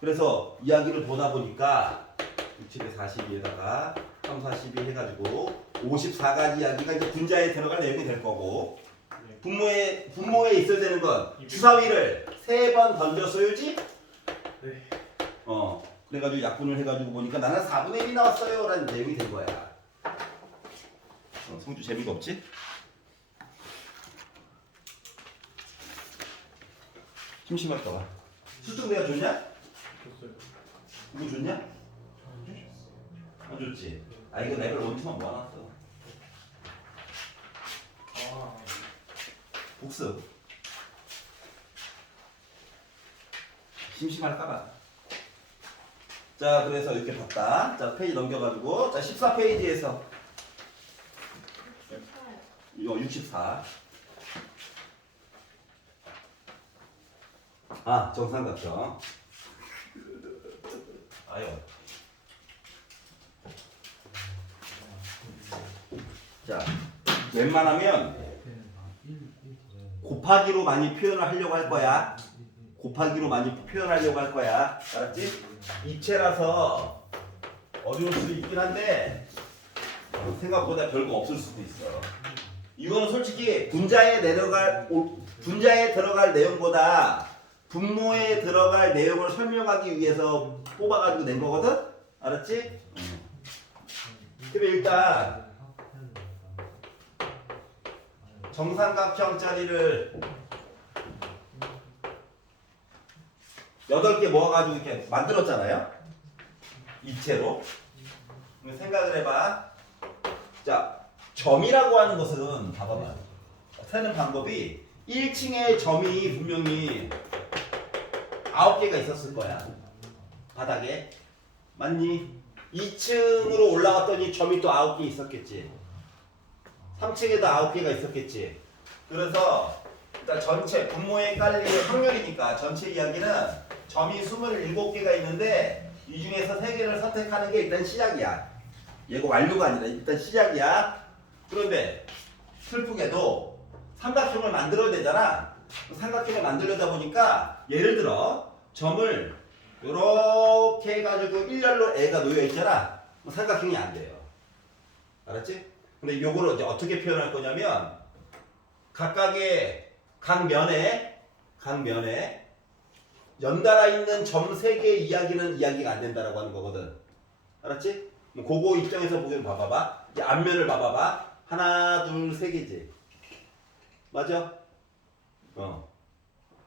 그래서 이야기를 보다 보니까 67에 42에다가 3, 42 해가지고 54가지 이야기가 이제 분자에 들어갈 내용이 될 거고 네. 분모에 있어야 되는 건 주사위를 3번 던져서요지? 네. 그래가지고 약분을 해가지고 보니까 나는 4분의 1이 나왔어요 라는 내용이 된 거야. 성주 재미가 없지? 심심할까봐. 수능 내가 좋냐? 줬어요. 이거 좋냐? 안 좋지? 아 이거 레벨 1, 2만 모아놨어. 아. 복습. 심심할까봐. 자, 그래서 이렇게 봤다. 자, 페이지 넘겨가지고. 자, 14페이지에서. 64. 아, 정삼각형. 아유. 자, 웬만하면 곱하기로 많이 표현을 하려고 할 거야. 곱하기로 많이 표현하려고 할 거야. 알았지? 입체라서 어려울 수도 있긴 한데 생각보다 별거 없을 수도 있어. 이거는 솔직히 분자에 들어갈 내용보다 분모에 들어갈 내용을 설명하기 위해서 뽑아가지고 낸 거거든? 알았지? 그럼 일단 정삼각형 짜리를 8개 모아가지고 이렇게 만들었잖아요? 입체로. 그럼 생각을 해봐. 자, 점이라고 하는 것은 봐봐봐. 세는 방법이 1층에 점이 분명히 9개가 있었을 거야. 바닥에. 맞니? 2층으로 올라갔더니 점이 또 9개 있었겠지. 3층에도 9개가 있었겠지. 그래서 일단 전체 분모에 깔릴 확률이니까 전체 이야기는 점이 27개가 있는데 이 중에서 3개를 선택하는 게 일단 시작이야. 얘가 완료가 아니라 일단 시작이야. 그런데 슬프게도 삼각형을 만들어야 되잖아. 삼각형을 만들려다 보니까 예를 들어 점을 이렇게 해가지고 일렬로 애가 놓여 있잖아. 삼각형이 안 돼요. 알았지? 근데 요거를 이제 어떻게 표현할 거냐면 각각의 각 면에 연달아 있는 점 3개의 이야기는 이야기가 안 된다라고 하는 거거든. 알았지? 그거 입장에서 보기엔 봐봐봐. 이제 앞면을 봐봐봐. 하나, 둘, 3개지. 맞아?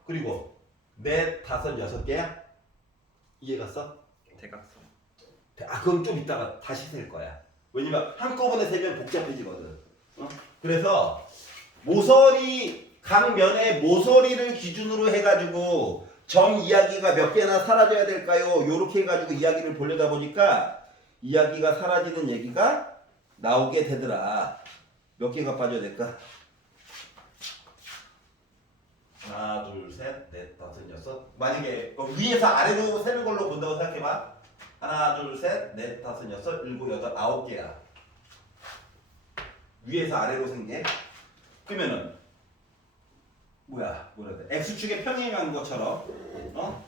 그리고 넷, 다섯, 6개야? 이해 갔어? 대각선. 그건 좀 이따가 다시 셀 거야. 왜냐면 한꺼번에 세면 복잡해지거든. 그래서 모서리 각 면의 모서리를 기준으로 해가지고 점 이야기가 몇 개나 사라져야 될까요? 요렇게 해가지고 이야기를 보려다 보니까 이야기가 사라지는 얘기가 나오게 되더라. 몇 개가 빠져야 될까? 하나, 둘, 셋, 넷, 다섯, 여섯. 만약에 위에서 아래로 세는 걸로 본다고 생각해봐. 하나, 둘, 셋, 넷, 다섯, 여섯, 일곱, 여덟, 9개야. 위에서 아래로 센 게. 그러면은 뭐라 돼? X축의 평행한 것처럼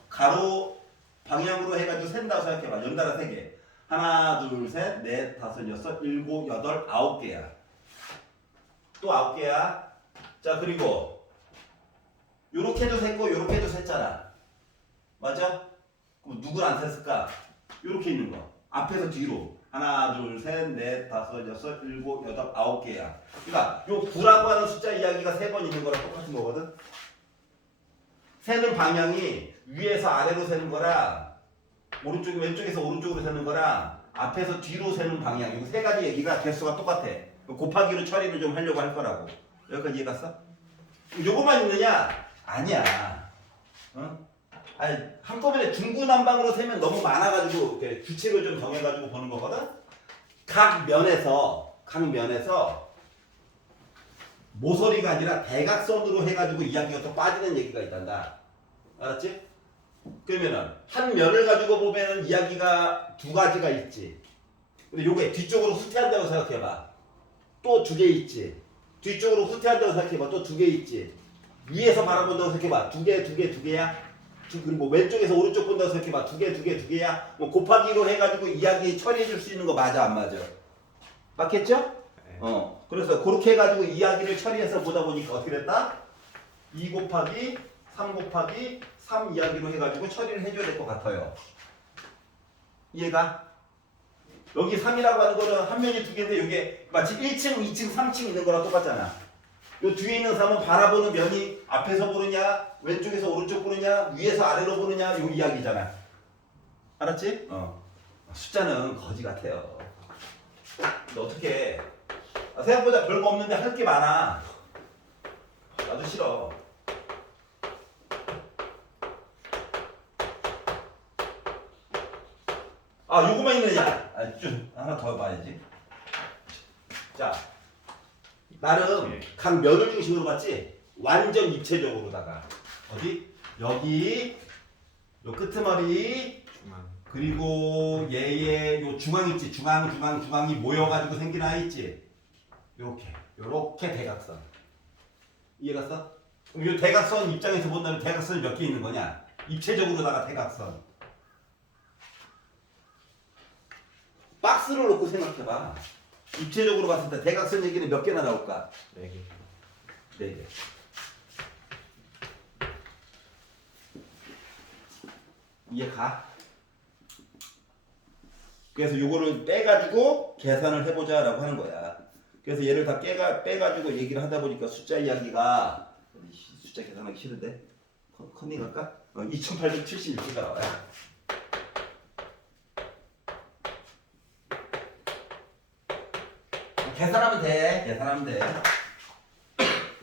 가로 방향으로 해가지고 센다고 생각해봐. 연달아 3개. 하나, 둘, 셋, 넷, 다섯, 여섯, 일곱, 여덟, 9개야. 또 9개야. 자, 그리고 요렇게도 셌고 요렇게도 셌잖아. 맞아? 그럼 누굴 안 셌을까? 요렇게 있는 거. 앞에서 뒤로. 하나, 둘, 셋, 넷, 다섯, 여섯, 일곱, 여덟, 9개야. 그러니까 요 9라고 하는 숫자 이야기가 3번 있는 거랑 똑같은 거거든. 세는 방향이 위에서 아래로 세는 거랑 왼쪽에서 오른쪽으로 세는 거랑 앞에서 뒤로 세는 방향. 이 3가지 얘기가 개수가 똑같아. 곱하기로 처리를 좀 하려고 할 거라고. 여기까지 이해 갔어? 요거만 있느냐? 아니야. 아니, 한꺼번에 중구난방으로 세면 너무 많아가지고 이렇게 규칙을 좀 정해가지고 보는 거거든. 각 면에서 모서리가 아니라 대각선으로 해가지고 이야기가 또 빠지는 얘기가 있단다. 알았지? 그러면은 한 면을 가지고 보면은 이야기가 2가지가 있지. 근데 요게 뒤쪽으로 후퇴한다고 생각해봐. 또 2개 있지. 뒤쪽으로 후퇴한다고 생각해봐. 또 2개 있지. 위에서 바라본다고 생각해봐. 2개야. 그리고 왼쪽에서 오른쪽 본다고 생각해봐. 2개야. 뭐 곱하기로 해가지고 이야기 처리해줄 수 있는 거 맞아, 안 맞아? 맞겠죠? 네. 그래서 그렇게 해가지고 이야기를 처리해서 보다 보니까 어떻게 됐다? 2 곱하기 3 곱하기 3 이야기로 해가지고 처리를 해줘야 될 것 같아요. 이해가? 여기 3이라고 하는 거는 한 면이 2개인데 이게 마치 1층, 2층, 3층 있는 거랑 똑같잖아. 요 뒤에 있는 3은 바라보는 면이 앞에서 보느냐, 왼쪽에서 오른쪽 보느냐, 위에서 아래로 보느냐, 요 이야기잖아. 알았지? 숫자는 거지 같아요. 근데 어떻게 생각보다 별거 없는데 할 게 많아. 나도 싫어. 아 요거만 있느냐? 아, 좀 하나 더 봐야지. 자, 나름 각 면을 중심으로 봤지? 완전 입체적으로다가 어디? 여기 요 끄트머리 중앙. 그리고 얘의 요 중앙 있지? 중앙이 모여가지고 생긴 하나 있지? 요렇게 대각선. 이해갔어? 그럼 요 대각선 입장에서 본다면 대각선이 몇 개 있는 거냐? 입체적으로다가 대각선. 박스를 놓고 생각해봐. 입체적으로 봤을 때 대각선 얘기는 몇 개나 나올까? 4개. 4개. 이해가? 그래서 요거를 빼가지고 계산을 해보자 라고 하는 거야. 그래서 얘를 다 빼가지고 얘기를 하다 보니까 숫자 이야기가 숫자 계산하기 싫은데 컨닝 할까? 2876개가 나와요. 계산하면 돼.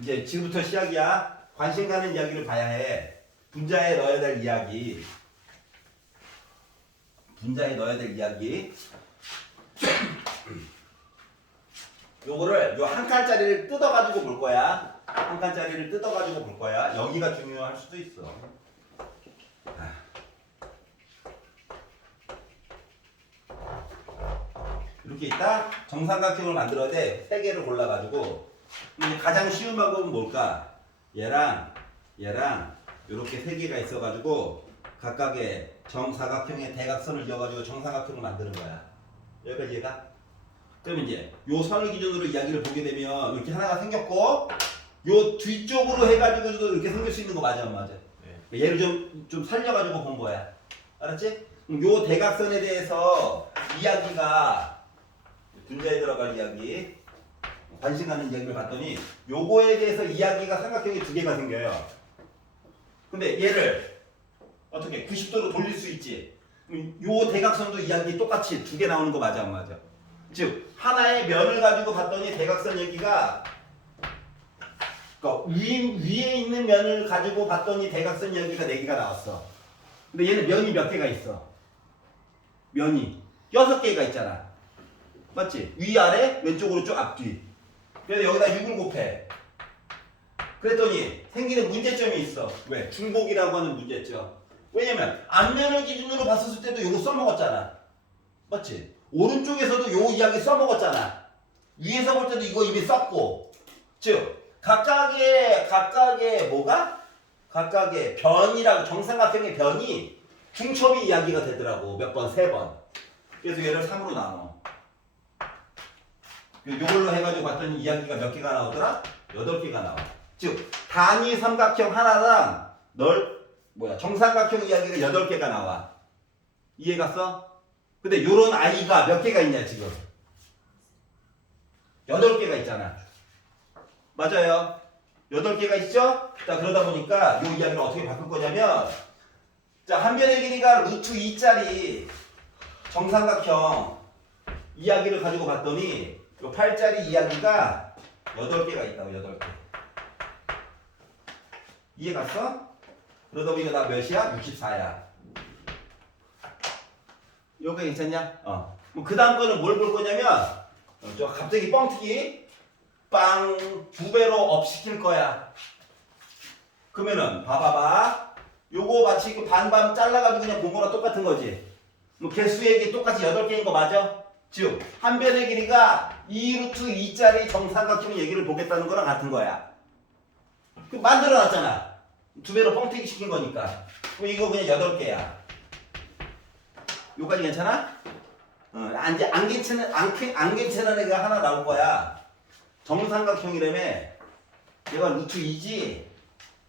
이제 지금부터 시작이야. 관심 가는 이야기를 봐야 해. 분자에 넣어야 될 이야기. 요거를 요 한 칸짜리를 뜯어가지고 볼 거야. 여기가 중요할 수도 있어. 이렇게 있다. 정삼각형을 만들어야 돼. 3개를 골라가지고. 근데 가장 쉬운 방법은 뭘까? 얘랑 이렇게 3개가 있어가지고 각각의 정사각형의 대각선을 이어가지고 정사각형을 만드는 거야. 여기까지 이해가? 그럼 이제 요 선을 기준으로 이야기를 보게 되면 이렇게 하나가 생겼고 요 뒤쪽으로 해가지고도 이렇게 생길 수 있는 거 맞아 안 맞아? 네. 얘를 좀 살려가지고 본 거야. 알았지? 그럼 요 대각선에 대해서 이야기가 분자에 들어갈 이야기 관심 가는 이야기를 봤더니 요거에 대해서 이야기가 삼각형이 2개가 생겨요. 근데 얘를 어떻게 90도로 돌릴 수 있지? 요 대각선도 이야기 똑같이 2개 나오는 거 맞아 안 맞아? 즉 하나의 면을 가지고 봤더니 대각선 얘기가 그러니까 위에 있는 면을 가지고 봤더니 대각선 이야기가 4개가 나왔어. 근데 얘는 면이 몇 개가 있어? 면이 6개가 있잖아. 맞지? 위아래 왼쪽으로 쭉 앞뒤. 그래서 여기다 6을 곱해. 그랬더니 생기는 문제점이 있어. 왜? 중복이라고 하는 문제점. 왜냐면 앞면을 기준으로 봤을 때도 이거 써먹었잖아. 맞지? 오른쪽에서도 요 이야기 써먹었잖아. 위에서 볼 때도 이거 이미 썼고. 즉 각각의 뭐가? 각각의 변이라고 정삼각형의 변이 중첩이 이야기가 되더라고. 몇 번? 3번. 그래서 얘를 3으로 나눠. 요걸로 해가지고 봤더니 이야기가 몇 개가 나오더라? 8개가 나와. 즉 단위 삼각형 하나랑 정삼각형 이야기가 8개가 나와. 이해갔어? 근데 요런 아이가 몇 개가 있냐 지금? 8개가 있잖아. 맞아요. 8개가 있죠? 자 그러다 보니까 요 이야기를 어떻게 바꿀 거냐면 자 한 변의 길이가 루트 2짜리 정삼각형 이야기를 가지고 봤더니 요 8짜리 이야기가 8개가 있다고. 8개. 이해 갔어? 그러다 보니까 나 몇이야? 64야. 요거 괜찮냐? 그 다음 거는 뭘 볼 거냐면 저 갑자기 뻥튀기 빵 2배로 업 시킬 거야. 그러면은 봐봐봐. 요거 마치 반반 잘라가지고 그냥 본 거랑 똑같은 거지. 뭐 개수액이 똑같이 8개인 거 맞아? 즉 한 변의 길이가 2루트 2짜리 정삼각형 얘기를 보겠다는 거랑 같은 거야. 만들어놨잖아. 2배로 뻥튀기 시킨 거니까. 그럼 이거 그냥 8개야. 요까지 괜찮아? 안 괜찮은 애가 하나 나올 거야. 정삼각형이라며. 얘가 루트 2지.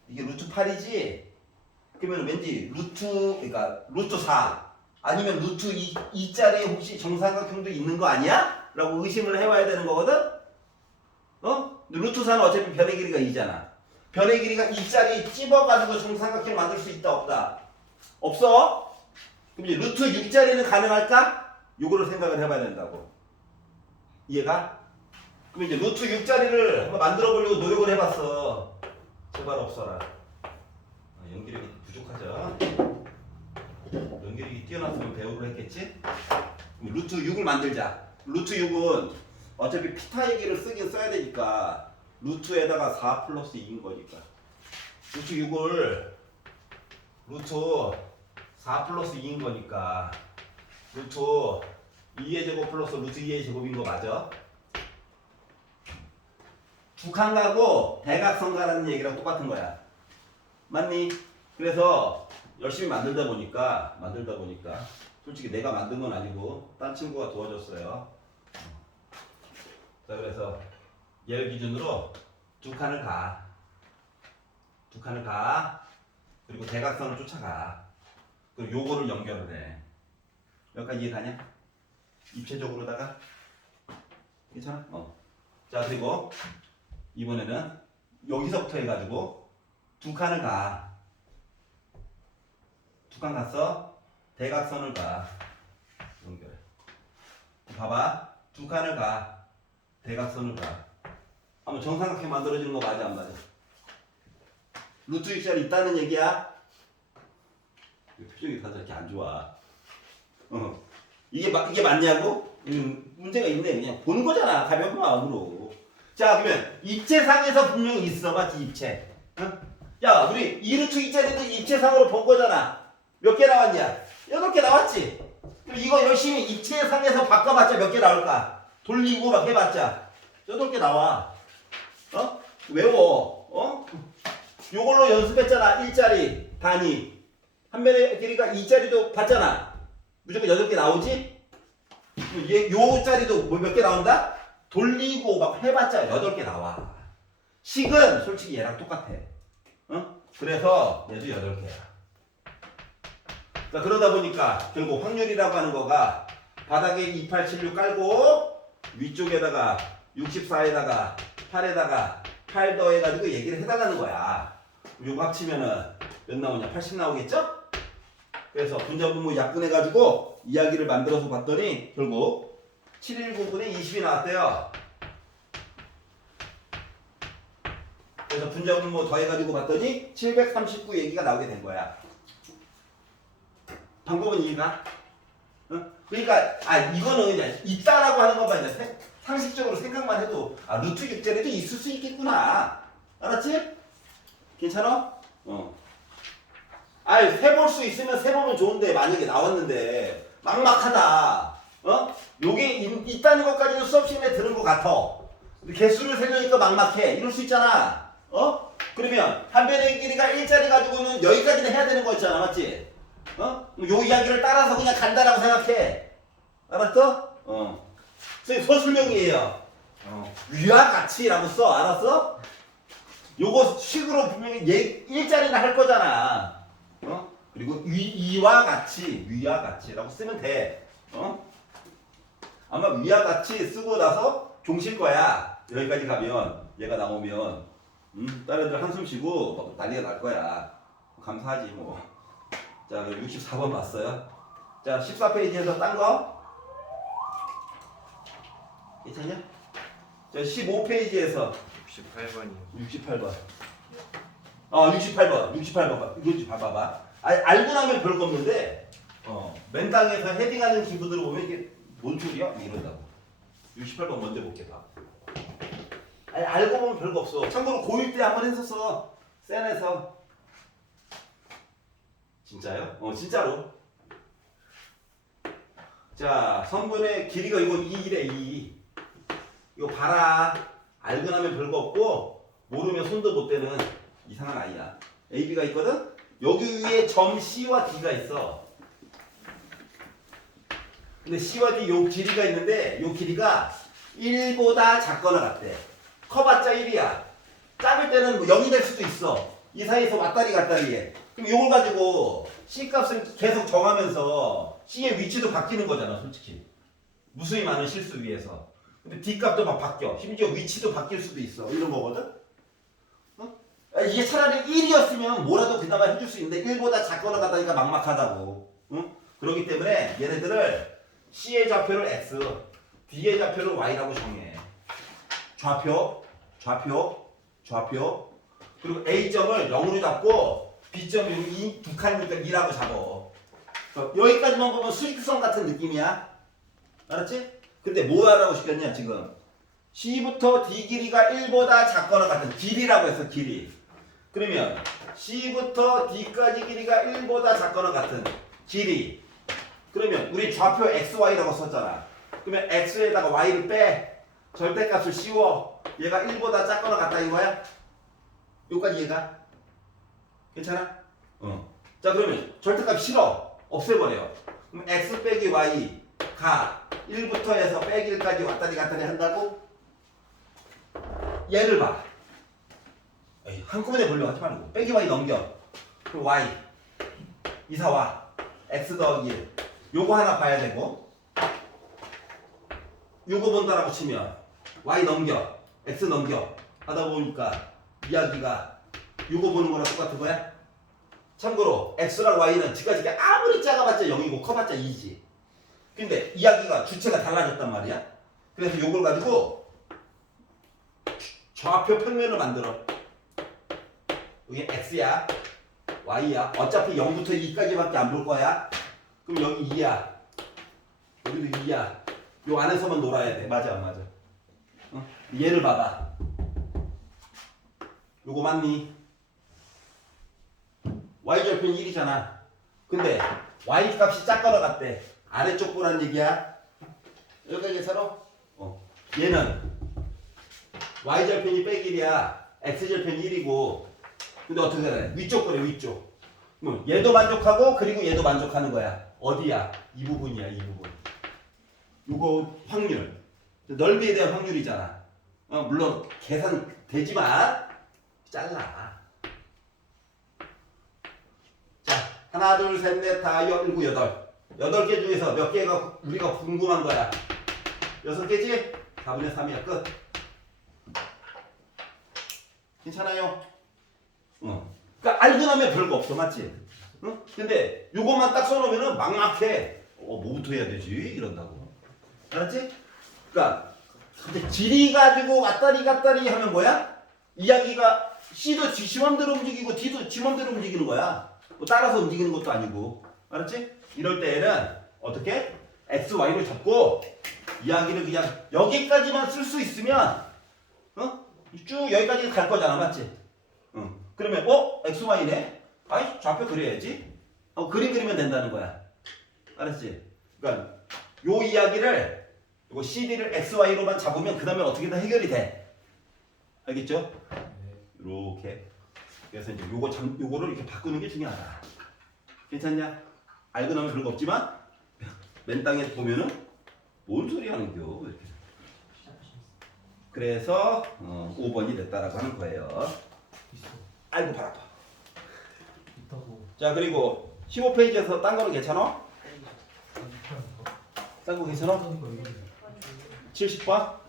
이게 루트 8이지. 그러면 왠지 그러니까 루트 4 아니면 루트 2짜리 혹시 정삼각형도 있는 거 아니야? 라고 의심을 해봐야 되는 거거든? 루트 4는 어차피 변의 길이가 2잖아. 변의 길이가 2짜리 찝어가지고 정삼각형 만들 수 있다 없다? 없어? 그럼 이제 루트 6짜리는 가능할까? 요거를 생각을 해봐야 된다고. 이해가? 그럼 이제 루트 6짜리를 한번 만들어 보려고 노력을 해봤어. 제발 없어라. 연기력이 부족하죠? 연기력이 뛰어났으면 배우를 했겠지? 루트 6을 만들자. 루트 6은 어차피 피타 얘기를 쓰긴 써야 되니까 루트에다가 4 플러스 2인 거니까 루트 6을 루트 4 플러스 2인 거니까 루트 2의 제곱 플러스 루트 2의 제곱인 거 맞아? 북한가고 대각선가라는 얘기랑 똑같은 거야. 맞니? 그래서 열심히 만들다 보니까 솔직히 내가 만든 건 아니고 딴 친구가 도와줬어요. 자, 그래서 얘를 기준으로 두 칸을 가. 그리고 대각선을 쫓아가. 그리고 요거를 연결을 해. 여기까지 이해가냐? 입체적으로다가 괜찮아? 자, 그리고 이번에는 여기서부터 해가지고 두 칸을 가. 두 칸 갔어? 대각선을 가. 연결. 봐봐. 두 칸을 가. 대각선을 가. 한번 정삼각형 만들어지는 거 맞아 안 맞아? 루트 6짜리 있다는 얘기야? 표정이 다 저렇게 안 좋아. 이게 맞냐고? 문제가 있네. 그냥 보는 거잖아. 가벼운 마음으로. 자, 그러면 입체상에서 분명히 있어. 맞지? 입체. 야, 우리 2루트 2짜리도 입체상으로 본 거잖아. 몇 개 나왔냐? 8개 나왔지? 그럼 이거 열심히 입체상에서 바꿔봤자 몇 개 나올까? 돌리고 막 해봤자 8개 나와. 외워. 요걸로 연습했잖아. 1짜리 단위. 한 면의 길이가 2짜리도 봤잖아. 무조건 8개 나오지? 요 짜리도 뭐 몇 개 나온다? 돌리고 막 해봤자 8개 나와. 식은 솔직히 얘랑 똑같아. 그래서 얘도 8개야. 자, 그러다 보니까 결국 확률이라고 하는 거가 바닥에 2876 깔고 위쪽에다가 64에다가 8에다가 8 더해가지고 얘기를 해달라는 거야. 요거 합치면은 몇 나오냐? 80 나오겠죠? 그래서 분자분모 약분해가지고 이야기를 만들어서 봤더니 결국 719분의 20이 나왔대요. 그래서 분자분모 더해가지고 봤더니 739 얘기가 나오게 된 거야. 방법은 이해가? 그러니까 이거는 그냥 있다라고 하는 것만 이제 상식적으로 생각만 해도 루트 6짜리도 있을 수 있겠구나. 알았지? 괜찮아? 세볼 수 있으면 세보면 좋은데 만약에 나왔는데 막막하다. 요게 있다는 것까지는 수업 시간에 들은 것 같아. 개수를 세려니까 막막해. 이럴 수 있잖아. 그러면 한 변의 길이가 1짜리 가지고는 여기까지는 해야 되는 거 있잖아. 맞지? 요 이야기를 따라서 그냥 간다라고 생각해. 알았어? 선생님 서술명이에요. 위와 같이라고 써. 알았어? 요거 식으로 분명히 1짜리는 할 거잖아. 그리고 위와 같이라고 쓰면 돼. 아마 위와 같이 쓰고 나서 종실 거야. 여기까지 가면 얘가 나오면 다른 애들 한숨 쉬고 난리가 날 거야. 감사하지 뭐. 자, 64번 봤어요. 자, 14페이지에서 딴 거 괜찮냐? 자, 15페이지에서 68번이요. 68번. 68번. 이거 좀 봐봐. 알고 나면 별거 없는데, 맨땅에서 헤딩하는 기부들을 보면 이게 뭔 소리야? 이런다고. 68번 먼저 볼게 봐. 알고 보면 별거 없어. 참고로 고1 때 한번 했었어. 센에서. 진짜요? 진짜로. 자, 성분의 길이가 이거 2래 2. 이거 봐라. 알고 나면 별거 없고 모르면 손도 못 대는 이상한 아이야. A, B가 있거든? 여기 위에 점 C와 D가 있어. 근데 C와 D 요 길이가 있는데 요 길이가 1보다 작거나 같대. 커봤자 1이야. 작을 때는 뭐 0이 될 수도 있어. 이 사이에서 왔다리 갔다리 해. 그럼 이걸 가지고 C 값을 계속 정하면서 C의 위치도 바뀌는 거잖아, 솔직히. 무수히 많은 실수 위해서. 근데 D 값도 막 바뀌어. 심지어 위치도 바뀔 수도 있어. 이런 거거든? 이게 차라리 1이었으면 뭐라도 그나마 해줄 수 있는데 1보다 작거나 같다니까 막막하다고. 그렇기 때문에 얘네들을 C의 좌표를 X, D의 좌표를 Y라고 정해. 좌표. 그리고 A점을 0으로 잡고 B점이 두 칸이니까 2라고 잡어. 여기까지만 보면 수직선 같은 느낌이야. 알았지? 근데 뭐 하라고 시켰냐 지금 C부터 D 길이가 1보다 작거나 같은 길이라고 했어 길이. 그러면 C부터 D까지 길이가 1보다 작거나 같은 길이. 그러면 우리 좌표 XY라고 썼잖아. 그러면 X에다가 Y를 빼. 절대값을 씌워. 얘가 1보다 작거나 같다 이거야? 여기까지 얘가? 괜찮아? 자 그러면 절대값 싫어. 없애버려. 그럼 X 빼기 Y 가 1부터 해서 빼기 1까지 왔다리 갔다리 한다고? 얘를 봐. 에이, 한꺼번에 보려고 하지 말고 빼기 Y 넘겨. 그럼 Y 이사 와. X 더하기 1 요거 하나 봐야 되고 요거 본다라고 치면 Y 넘겨 X 넘겨 하다 보니까 이야기가 요거 보는 거랑 똑같은 거야? 참고로 X랑 Y는 지금까지 아무리 작아봤자 0이고 커봤자 2지. 근데 이야기가 주체가 달라졌단 말이야. 그래서 요걸 가지고 좌표 평면을 만들어. 여기 X야 Y야. 어차피 0부터 2까지밖에 안 볼 거야. 그럼 여기 2야. 여기도 2야. 요 안에서만 놀아야 돼. 맞아 안 맞아? 얘를 봐봐. 요거 맞니? Y절편 1이잖아. 근데 Y 값이 작거나 같대. 아래쪽 보란 얘기야. 여기까지 서로? 얘는 Y절편이 빼기 1이야. X절편이 1이고. 근데 어떻게 해? 위쪽 거래 위쪽. 얘도 만족하고 그리고 얘도 만족하는 거야. 어디야? 이 부분이야 이 부분. 요거 확률. 넓이에 대한 확률이잖아. 물론 계산 되지만 잘라. 자 하나 둘 셋 넷 다 일곱 여덟. 8개 중에서 몇 개가 우리가 궁금한 거야? 6개지? 4분의 3이야 끝. 괜찮아요? 그러니까 알고 나면 별거 없어 맞지? 근데 요것만 딱 써놓으면은 막막해. 뭐부터 해야 되지? 이런다고. 알았지? 그러니까 근데 질이 가지고 왔다리 갔다리 하면 뭐야? 이야기가 C도 지 맘대로 움직이고 D도 지 맘대로 움직이는 거야. 뭐 따라서 움직이는 것도 아니고. 알았지? 이럴 때에는 어떻게? X, Y를 잡고 이야기를 그냥 여기까지만 쓸 수 있으면 쭉 여기까지 갈 거잖아 맞지? 그러면 X, Y네? 아이 좌표 그려야지. 그림 그리면 된다는 거야. 알았지? 그러니까 요 이야기를 요거 CD를 X, Y로만 잡으면 그 다음에 어떻게든 해결이 돼. 알겠죠? 이렇게. 그래서 이제 요거를 이렇게 바꾸는 게 중요하다. 괜찮냐? 알고 나면 별거 없지만 맨 땅에 보면은 뭔 소리 하는겨 이렇게. 그래서 5번이 됐다라고 하는 거예요. 아이고 발 아파. 자 그리고 15페이지에서 딴 거는 괜찮아? 딴 거 괜찮아? 70번?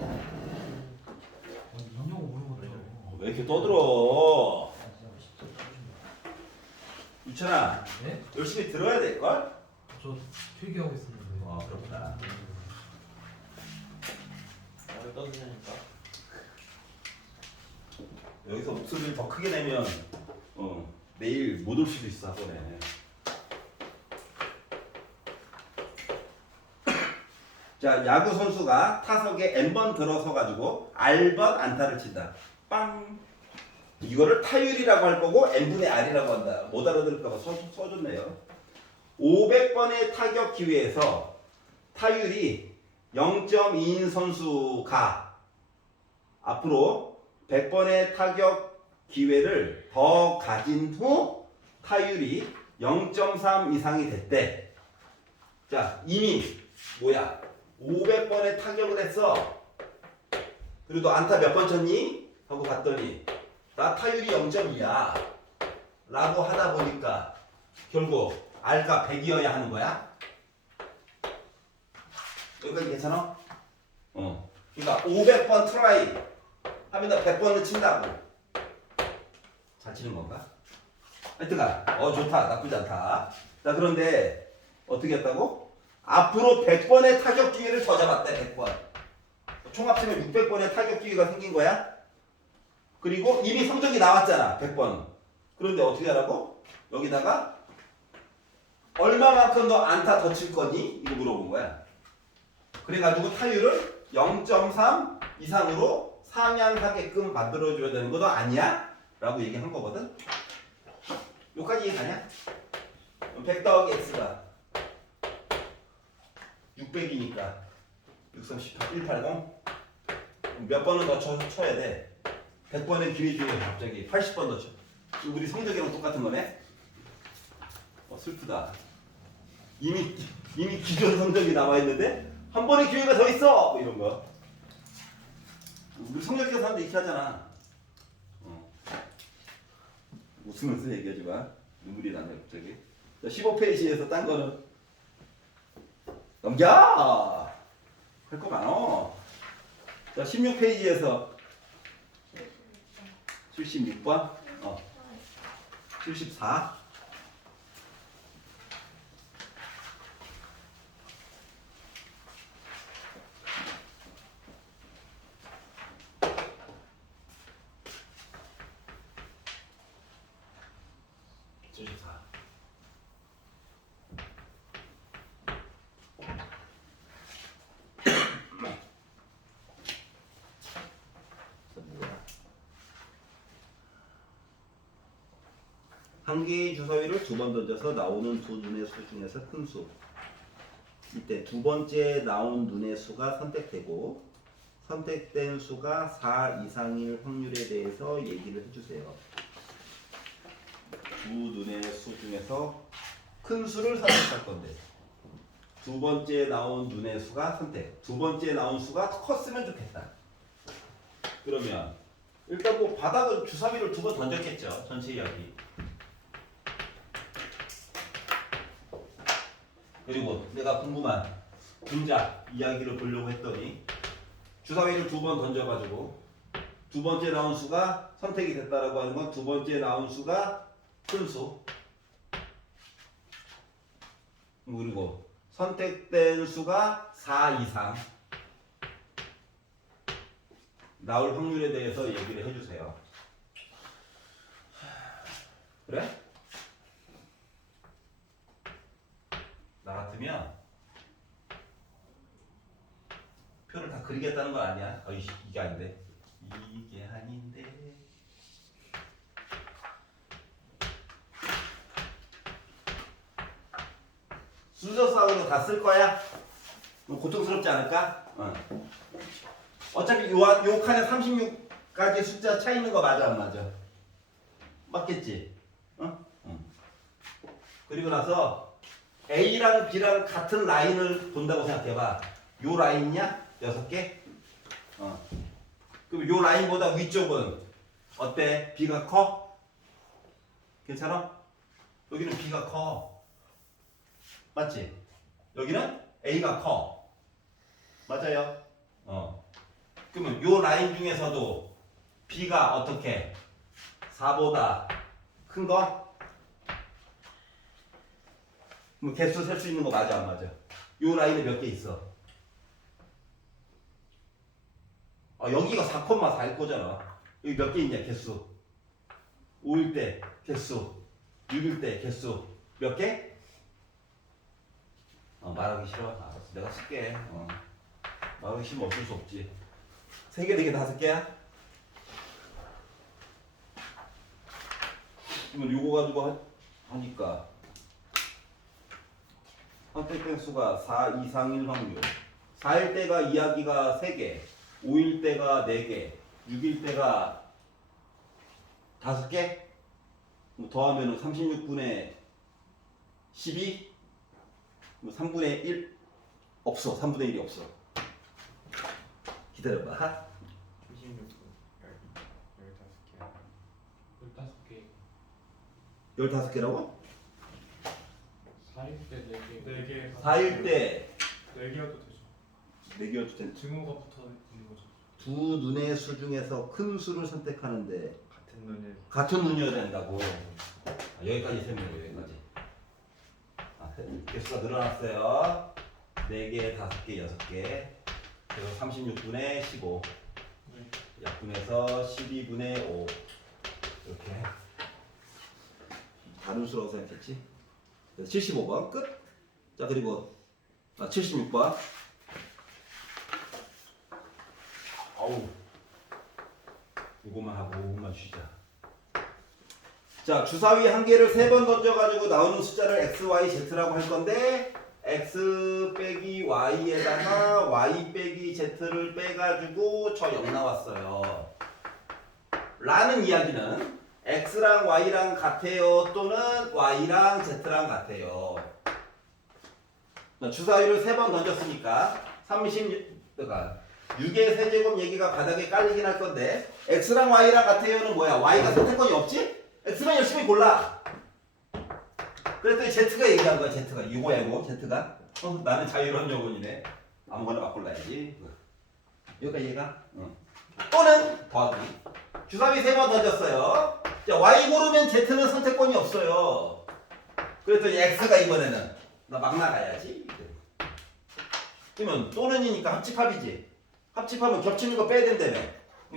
왜 이렇게 떠들어? 유찬아 네? 열심히 들어야 될걸? 저 필기하고 있습니다. 그렇구나. 나를 떠드냐니까. 여기서 목소리를 더 크게 내면 내일 못 올 수도 있어 학원에. 자 야구 선수가 타석에 n번 들어서 가지고 r번 안타를 친다. 빵. 이거를 타율이라고 할 거고 n분의 r이라고 한다. 못 알아들을까 봐 써줬네요. 500번의 타격 기회에서 타율이 0.2인 선수가 앞으로 100번의 타격 기회를 더 가진 후 타율이 0.3 이상이 됐대. 자, 이미 뭐야? 500번의 타격을 했어. 그리고 너 안타 몇 번 쳤니? 하고 봤더니 나 타율이 0.2야 라고 하다 보니까 결국 R가 100이어야 하는 거야? 여기까지 괜찮아? 그러니까 500번 트라이 하면 나 100번을 친다고. 잘 치는 건가? 하여튼간 좋다. 나쁘지 않다. 자 그런데 어떻게 했다고? 앞으로 100번의 타격 기회를 더 잡았대. 100번. 총 합치면 600번의 타격 기회가 생긴 거야. 그리고 이미 성적이 나왔잖아. 100번. 그런데 어떻게 하라고? 여기다가 얼마만큼 너 안타 더 칠 거니? 이거 물어본 거야. 그래가지고 타율을 0.3 이상으로 상향하게끔 만들어줘야 되는 것도 아니야? 라고 얘기한 거거든. 여기까지 이해가냐? 벡 더하기 x가 600이니까 6, 3, 18, 180 몇 번은 더 쳐야 돼. 100번의 기회 중에 갑자기 80번 더 쳐. 우리 성적이랑 똑같은 거네? 슬프다. 이미 기존 성적이 나와 있는데 한 번의 기회가 더 있어! 뭐 이런 거. 우리 성적이가 사람들 이렇게 하잖아. 웃으면서 얘기하지 마. 눈물이 나네 갑자기. 자, 15페이지에서 딴 거는 넘겨! 할 거 많어. 자, 16페이지에서 76번? 74? 한 개의 주사위를 두 번 던져서 나오는 두 눈의 수 중에서 큰 수. 이때 두 번째 나온 눈의 수가 선택되고 선택된 수가 4 이상일 확률에 대해서 얘기를 해주세요. 두 눈의 수 중에서 큰 수를 선택할 건데 두 번째 나온 눈의 수가 선택. 두 번째 나온 수가 컸으면 좋겠다. 그러면 일단 뭐 바닥은 주사위를 두 번 던졌겠죠. 전체 이야기. 그리고 내가 궁금한 분자 이야기를 보려고 했더니 주사위를 두 번 던져가지고 두 번째 나온 수가 선택이 됐다라고 하는 건 두 번째 나온 수가 큰 수. 그리고 선택된 수가 4 이상 나올 확률에 대해서 얘기를 해주세요. 그래? 나 같으면 표를 다 그리겠다는 건 아니야. 이게 아닌데. 이게 아닌데. 순서상으로 다 쓸 거야? 고통스럽지 않을까? 어차피 요 칸에 36가지 숫자 차 있는 거 맞아 안 맞아? 맞겠지? 그리고 나서 A랑 B랑 같은 라인을 본다고 생각해봐. 요 라인이냐? 6개? 그럼 요 라인보다 위쪽은 어때? B가 커? 괜찮아? 여기는 B가 커. 맞지? 여기는 A가 커. 맞아요? 그러면 요 라인 중에서도 B가 어떻게? 4보다 큰 거? 뭐 개수 셀 수 있는 거 맞아 안 맞아? 요 라인에 몇 개 있어? 여기가 4,4일 거잖아. 여기 몇 개 있냐 개수? 5일 때 개수, 6일 때 개수 몇 개? 말하기 싫어? 알았어, 내가 쓸게. 말하기 싫으면 어쩔 수 없지. 3개, 4개, 5개야? 그러면 요거 가지고 하니까 선택된 수가 4 이상일 확률. 4일 때가 이야기가 3개, 5일 때가 4개, 6일 때가 5개? 더하면 36분의 12? 3분의 1? 없어. 3분의 1이 없어. 기다려봐. 36분 15개. 15개라고? 4일 때 4개. 4일 때 4개여도 되죠. 4개여도 된 증오가 붙어 있는 거죠. 두 눈의 수 중에서 큰 수를 선택하는데 같은 눈을 같은 눈이어야 된다고. 여기까지 설명해. 여기까지. 개수가 늘어났어요. 4개, 5개, 6개. 그래서 36분의 15. 네. 약분해서 12분의 5. 이렇게. 다른 수라고 생각했지? 그래서 75번 끝. 자, 그리고 76번. 아우. 이거만 하고 5분만 쉬자. 자, 주사위 한 개를 3번 던져가지고 나오는 숫자를 x, y, z라고 할 건데 x 빼기 y에다가 y 빼기 z를 빼가지고 저 0 나왔어요. 라는 이야기는 x랑 y랑 같아요 또는 y랑 z랑 같아요. 주사위를 3번 던졌으니까 6의 세제곱 얘기가 바닥에 깔리긴 할 건데 x랑 y랑 같아요는 뭐야? y가 선택권이 없지? x만 열심히 골라. 그랬더니 z가 얘기한 거야. z가 이거야 이거 z가 나는 자유로운 영혼이네. 아무거나 막 골라야지. 여기가 얘가 또는 더하기. 주사위 3번 던졌어요. 자, y 고르면 z는 선택권이 없어요. 그랬더니 x가 이번에는 나 막 나가야지. 그러면 또는이니까 합집합이지. 합집하면 겹치는 거 빼야 된다며.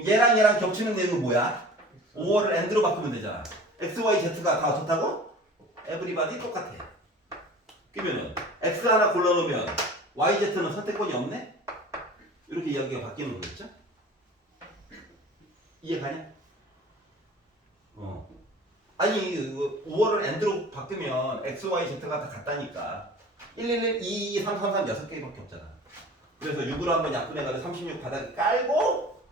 얘랑 얘랑 겹치는 내용은 뭐야? 5월을 and로 바꾸면 되잖아. x, y, z가 다 좋다고? everybody 똑같아. 그러면은 x 하나 골라놓으면 y, z는 선택권이 없네? 이렇게 이야기가 바뀌는 거겠죠? 이해가냐? 아니 5월을 and로 바꾸면 x, y, z가 다 같다니까. 111, 2, 2, 3, 3, 3 6개밖에 없잖아. 그래서 6으로 한번 약분해가지고 36 바닥에 깔고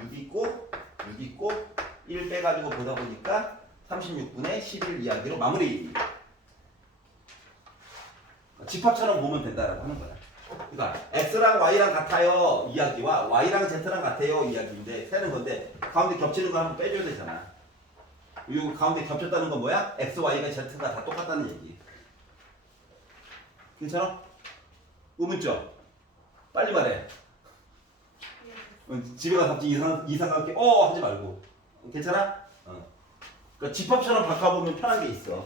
6 있고 6 있고 1 빼가지고 보다 보니까 36분의 11 이야기로 마무리. 집합처럼 보면 된다라고 하는 거야. 그러니까 x랑 y랑 같아요 이야기와 y랑 z랑 같아요 이야기인데 세는 건데 가운데 겹치는 거 한번 빼줘야 되잖아. 이 가운데 겹쳤다는 건 뭐야? x, y가 z가 다 똑같다는 얘기. 괜찮아? 의문점. 빨리 말해. 집에 가서 갑자기 이상하게 하지 말고. 괜찮아? 그러니까 집합처럼 바꿔보면 편한 게 있어.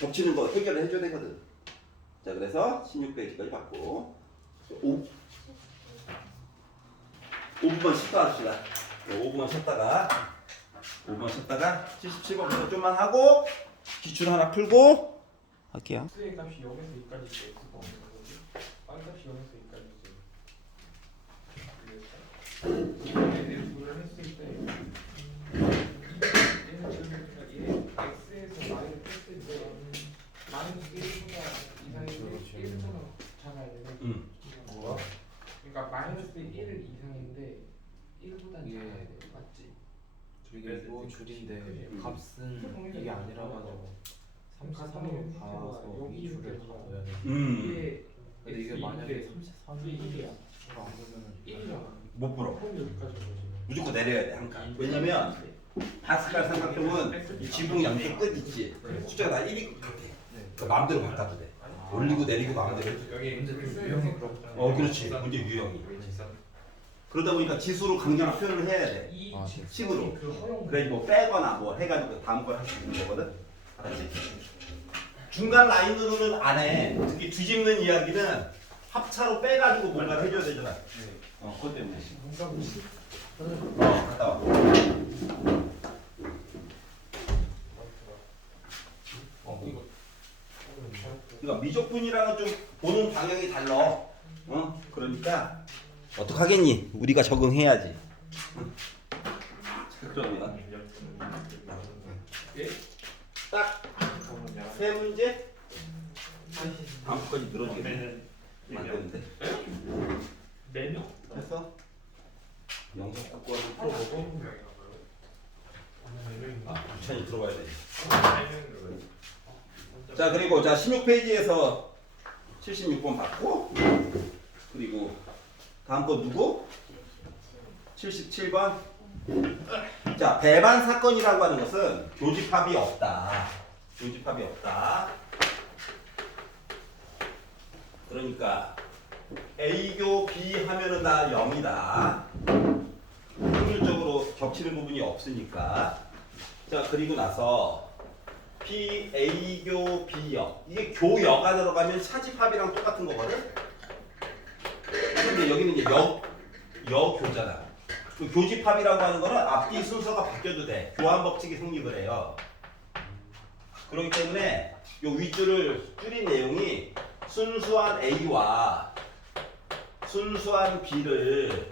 겹치는 거 해결을 해줘야 되거든. 자, 그래서 16페이지까지 받고 5분만 쉬다 합시다. 5분만 쉬다가 77번부터 좀만 하고 기출 하나 풀고 할게요. x의 값이 0에서 2까지 있어. x가 없는 거지. y 값이 0에서 2까지 있어. 얘를 둘을 했을 때 얘는 x에서 y를 뺐을 때 마이너스 1보다 이상인데 1보다 작아야 되네. 그러니까 마이너스 1 이상인데 1보다 이게 작아야 돼. 맞지? 이게 뭐 줄인데 값은 이게 아니라 가지고 3, 4, 3을 봐서 이 줄을 다 넣어야 돼. 근데 이게 만약에 33이 1이야. 안 보면 1이잖아. 못 풀어. 그럼 여기까지 오지. 무조건 내려야 돼, 한 칸. 왜냐면 파스칼 삼각형은 이 지붕 양쪽 끝 있지. 숫자가 다 1이 같아. 그러니까 마음대로 바꿔도 돼. 올리고 내리고 마음대로 해도 돼. 여기 문제 좀 유형이 그렇구나. 그렇지. 문제 유형이. 그러다 보니까 지수로 강렬한 표현을 해야 돼. 아, 식으로. 그 허용 그래 뭐 빼거나 뭐 해가지고 다음 걸 할 수 있는 거거든. 알았지? 중간 라인으로는 안 해. 특히 뒤집는 이야기는 합차로 빼가지고 뭔가를 해줘야 되잖아. 그것 때문에. 뭔가 무시. 갔다 와. 그러니까 미적분이랑은 좀 보는 방향이 달라. 그러니까 어떡하겠니? 우리가 적응해야지. 그러면 딱 세 문제 다음 주까지 늘어지게 만드는데. 메뉴. 해서 영상 갖고 와서 풀어보고 천천히 들어가야 돼. 자, 그리고 자 16페이지에서 76번 받고 그리고 다음 거 누구? 77번. 자, 배반 사건이라고 하는 것은 교집합이 없다. 교집합이 없다. 그러니까 A교 B 하면은 다 0이다. 확률적으로 겹치는 부분이 없으니까. 자, 그리고 나서 P, A교 B역. 이게 교여가 들어가면 차집합이랑 똑같은 거거든? 근데 여기는 이제 여교잖아. 그 교집합이라고 하는 거는 앞뒤 순서가 바뀌어도 돼. 교환 법칙이 성립을 해요. 그렇기 때문에 요 윗줄을 줄인 내용이 순수한 A와 순수한 B를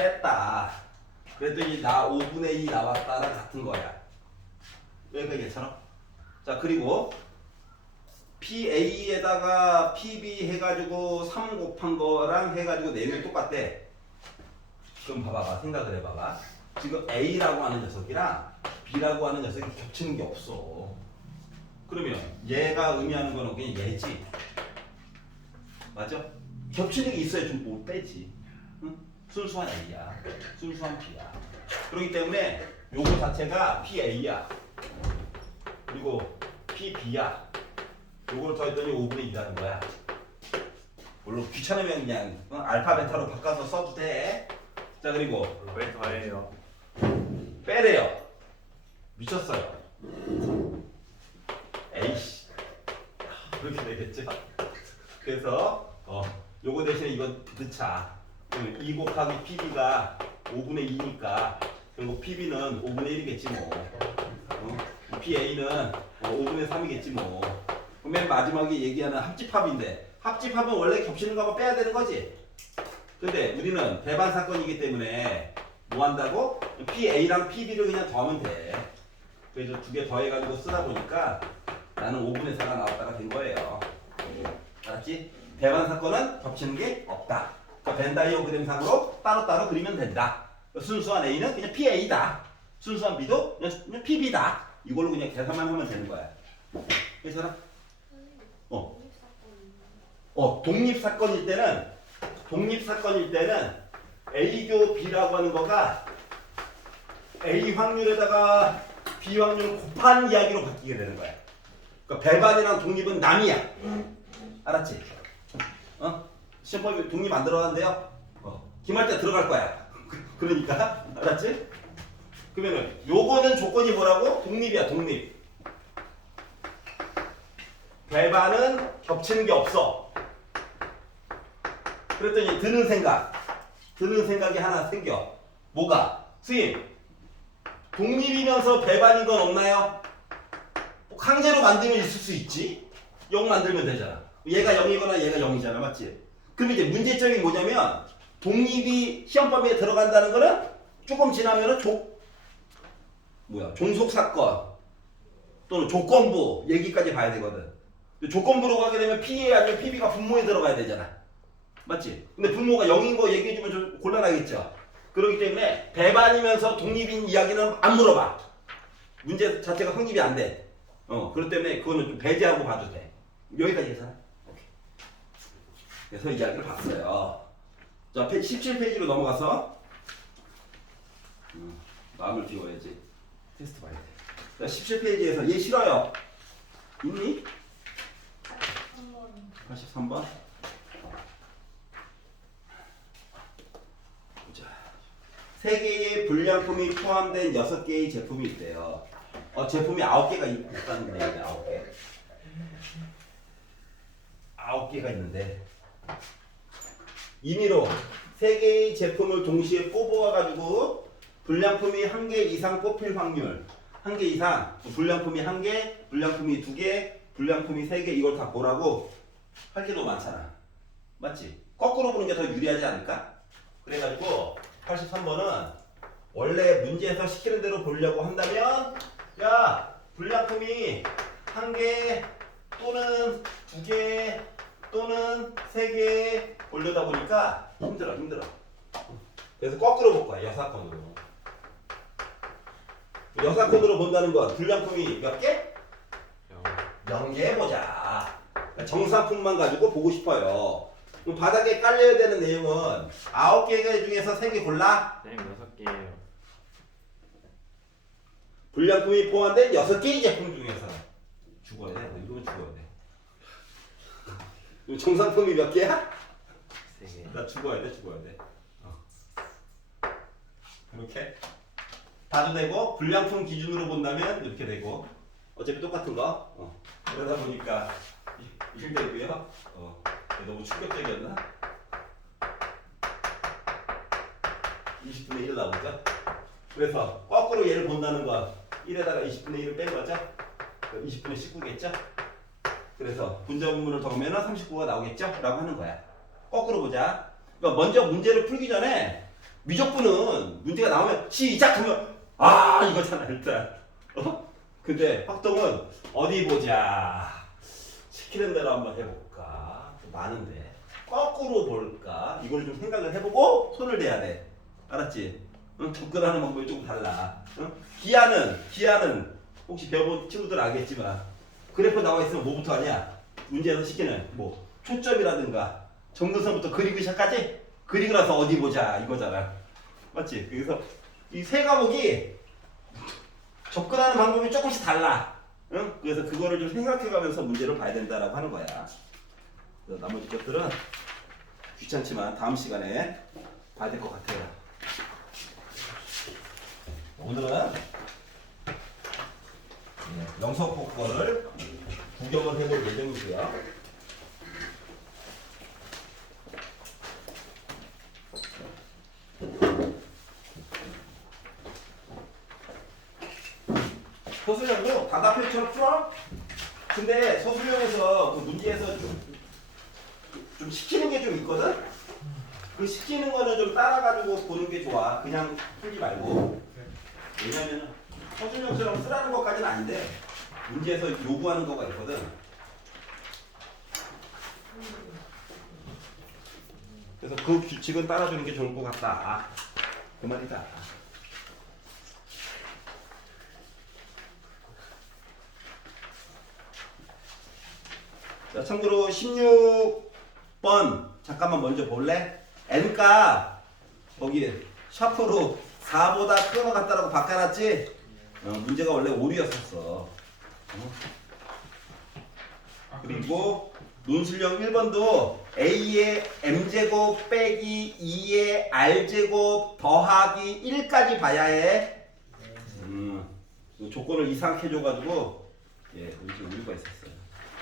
뺐다. 그랬더니 나 5분의 2 나왔다랑 같은 거야. 여기까지 괜찮아? 자, 그리고 PA에다가 PB 해가지고 3 곱한 거랑 해가지고 내용이 똑같대. 그럼 봐봐봐. 생각을 해봐봐. 지금 A라고 하는 녀석이랑 B라고 하는 녀석이 겹치는 게 없어. 그러면 얘가 의미하는 거는 그냥 얘지. 맞죠? 겹치는 게 있어야 좀 못 빼지. 응? 순수한 A야. 순수한 B야. 그렇기 때문에 요거 자체가 PA야. 그리고 PB야. 요걸 더했더니 5분의 2라는 거야. 물론 귀찮으면 그냥 알파 베타로 바꿔서 써도 돼. 자, 그리고 왜 더해요? 빼래요. 미쳤어요. 에이씨. 그렇게 되겠죠. 그래서 요거 대신에 이거 넣자. 그럼 2 곱하기 PB가 5분의 2니까 결국 PB는 5분의 1이겠지 뭐. PA는 5분의 3이겠지 뭐. 그럼 맨 마지막에 얘기하는 합집합인데 합집합은 원래 겹치는 거하고 빼야 되는 거지. 근데 우리는 배반 사건이기 때문에 뭐 한다고? PA랑 PB를 그냥 더하면 돼. 그래서 두 개 더해가지고 쓰다 보니까 나는 5분의 4가 나왔다가 된 거예요. 알았지? 배반 사건은 겹치는 게 없다. 그러니까 벤 다이어그램상으로 따로따로 그리면 된다. 순수한 A는 그냥 PA다. 순수한 B도 그냥 PB다. 이걸로 그냥 계산만 하면 되는 거야. 괜찮아? 독립사건일 때는 A교 B라고 하는 거가 A 확률에다가 B 확률을 곱한 이야기로 바뀌게 되는 거야. 그러니까 배반이랑 독립은 남이야. 알았지? 시험법에 독립 안 들어가는데요? 기말 때 들어갈 거야. 그러니까 알았지? 그러면은 요거는 조건이 뭐라고? 독립이야, 독립. 배반은 겹치는 게 없어. 그랬더니 드는 생각이 하나 생겨. 뭐가? 스님, 독립이면서 배반인 건 없나요? 강제로 만들면 있을 수 있지. 0 만들면 되잖아. 얘가 0이거나 얘가 0이잖아, 맞지? 그럼 이제 문제점이 뭐냐면 독립이 시험법에 들어간다는 거는 조금 지나면은 종속 사건 또는 조건부 얘기까지 봐야 되거든. 조건부로 가게 되면 PA 아니면 PB가 분모에 들어가야 되잖아. 맞지? 근데 분모가 0인 거 얘기해주면 좀 곤란하겠죠. 그렇기 때문에 배반이면서 독립인 이야기는 안 물어봐. 문제 자체가 성립이 안 돼. 그렇기 때문에 그거는 좀 배제하고 봐도 돼. 여기까지 괜찮아? 오케이. 그래서 이야기를 봤어요. 자, 17페이지로 넘어가서 마음을 비워야지. 테스트 봐야 돼. 자, 17페이지에서 얘 싫어요. 있니? 83번. 자, 3개의 불량품이 포함된 6개의 제품이 있대요. 제품이 9개가 있다는 얘기네. 9개. 9개가 있는데 임의로 3개의 제품을 동시에 뽑아가지고 불량품이 1개 이상 뽑힐 확률 1개 이상, 불량품이 1개, 불량품이 2개, 불량품이 3개 이걸 다 보라고 할 게 너무 많잖아. 맞지? 거꾸로 보는 게 더 유리하지 않을까? 그래가지고 83번은 원래 문제에서 시키는 대로 보려고 한다면 야, 불량품이 1개 또는 2개 또는 3개 올려다 보니까 힘들어. 그래서 거꾸로 볼 거야. 여사건으로. 여사건으로 본다는 건 불량품이 몇 개? 0개 해보자. 정사품만 가지고 보고 싶어요. 그럼 바닥에 깔려야 되는 내용은 9개 중에서 3개 골라. 네, 6개예요. 불량품이 포함된 6개의 제품 중에서 죽어야 돼. 이거는 죽어야 돼. 정상품이 몇 개야? 3개. 나 죽어야 돼. 이렇게 봐도 되고 불량품 기준으로 본다면 이렇게 되고 어차피 똑같은 거. 그러다 보니까 힘들고요. 너무 충격적이었나? 20분의 1 나오죠? 그래서 거꾸로 얘를 본다는 건 1에다가 20분의 1을 뺀 거죠? 20분의 19겠죠? 그래서 분자분모를 더하면 39가 나오겠죠? 라고 하는 거야. 거꾸로 보자. 그러니까 먼저 문제를 풀기 전에 미적분은 문제가 나오면 시작하면 이거잖아 일단. 근데 확동은 어디 보자. 시키는 대로 한번 해볼까. 많은데 거꾸로 볼까. 이걸 좀 생각을 해보고 손을 대야 돼. 알았지? 응? 접근하는 방법이 조금 달라. 응? 기하는 혹시 배워본 친구들 알겠지만 그래프 나와 있으면 뭐부터 하냐? 문제에서 시키는 뭐 초점이라든가 점근선부터 그리기 시작하지? 그리고 나서 어디 보자 이거잖아. 맞지? 그래서 이 세 과목이 접근하는 방법이 조금씩 달라. 응? 그래서 그거를 좀 생각해가면서 문제를 봐야 된다라고 하는 거야. 그래서 나머지 것들은 귀찮지만 다음 시간에 봐야 될 것 같아요. 오늘은 영석 복권을 구경을 해볼 예정이고요. 서술형도 단답형처럼 풀어? 근데 서술형에서 그 문제에서 좀 시키는 게 좀 있거든? 그 시키는 거는 좀 따라가지고 보는 게 좋아. 그냥 풀지 말고. 왜냐면 서술형처럼 쓰라는 것까지는 아닌데 문제에서 요구하는 거가 있거든. 그래서 그 규칙은 따라주는 게 좋을 것 같다. 그 말이다. 자, 참고로 16번 잠깐만 먼저 볼래? n값 거기 샤프로 4보다 큰 것 같다라고 바꿔놨지? 문제가 원래 오류였었어. 그리고 논술형 1번도 a의 m제곱 빼기 2의 r제곱 더하기 1까지 봐야 해. 조건을 이상하게 해줘가지고 여기 오류가 있었어요.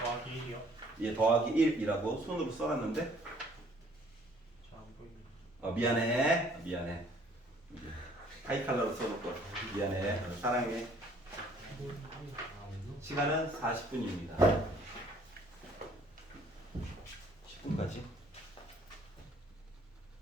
더하기 1이요? 얘 더하기 1이라고 손으로 써놨는데 잘 안 보이네. 미안해 하이칼라로 써놓고 미안해. 사랑해. 시간은 40분입니다. 10분까지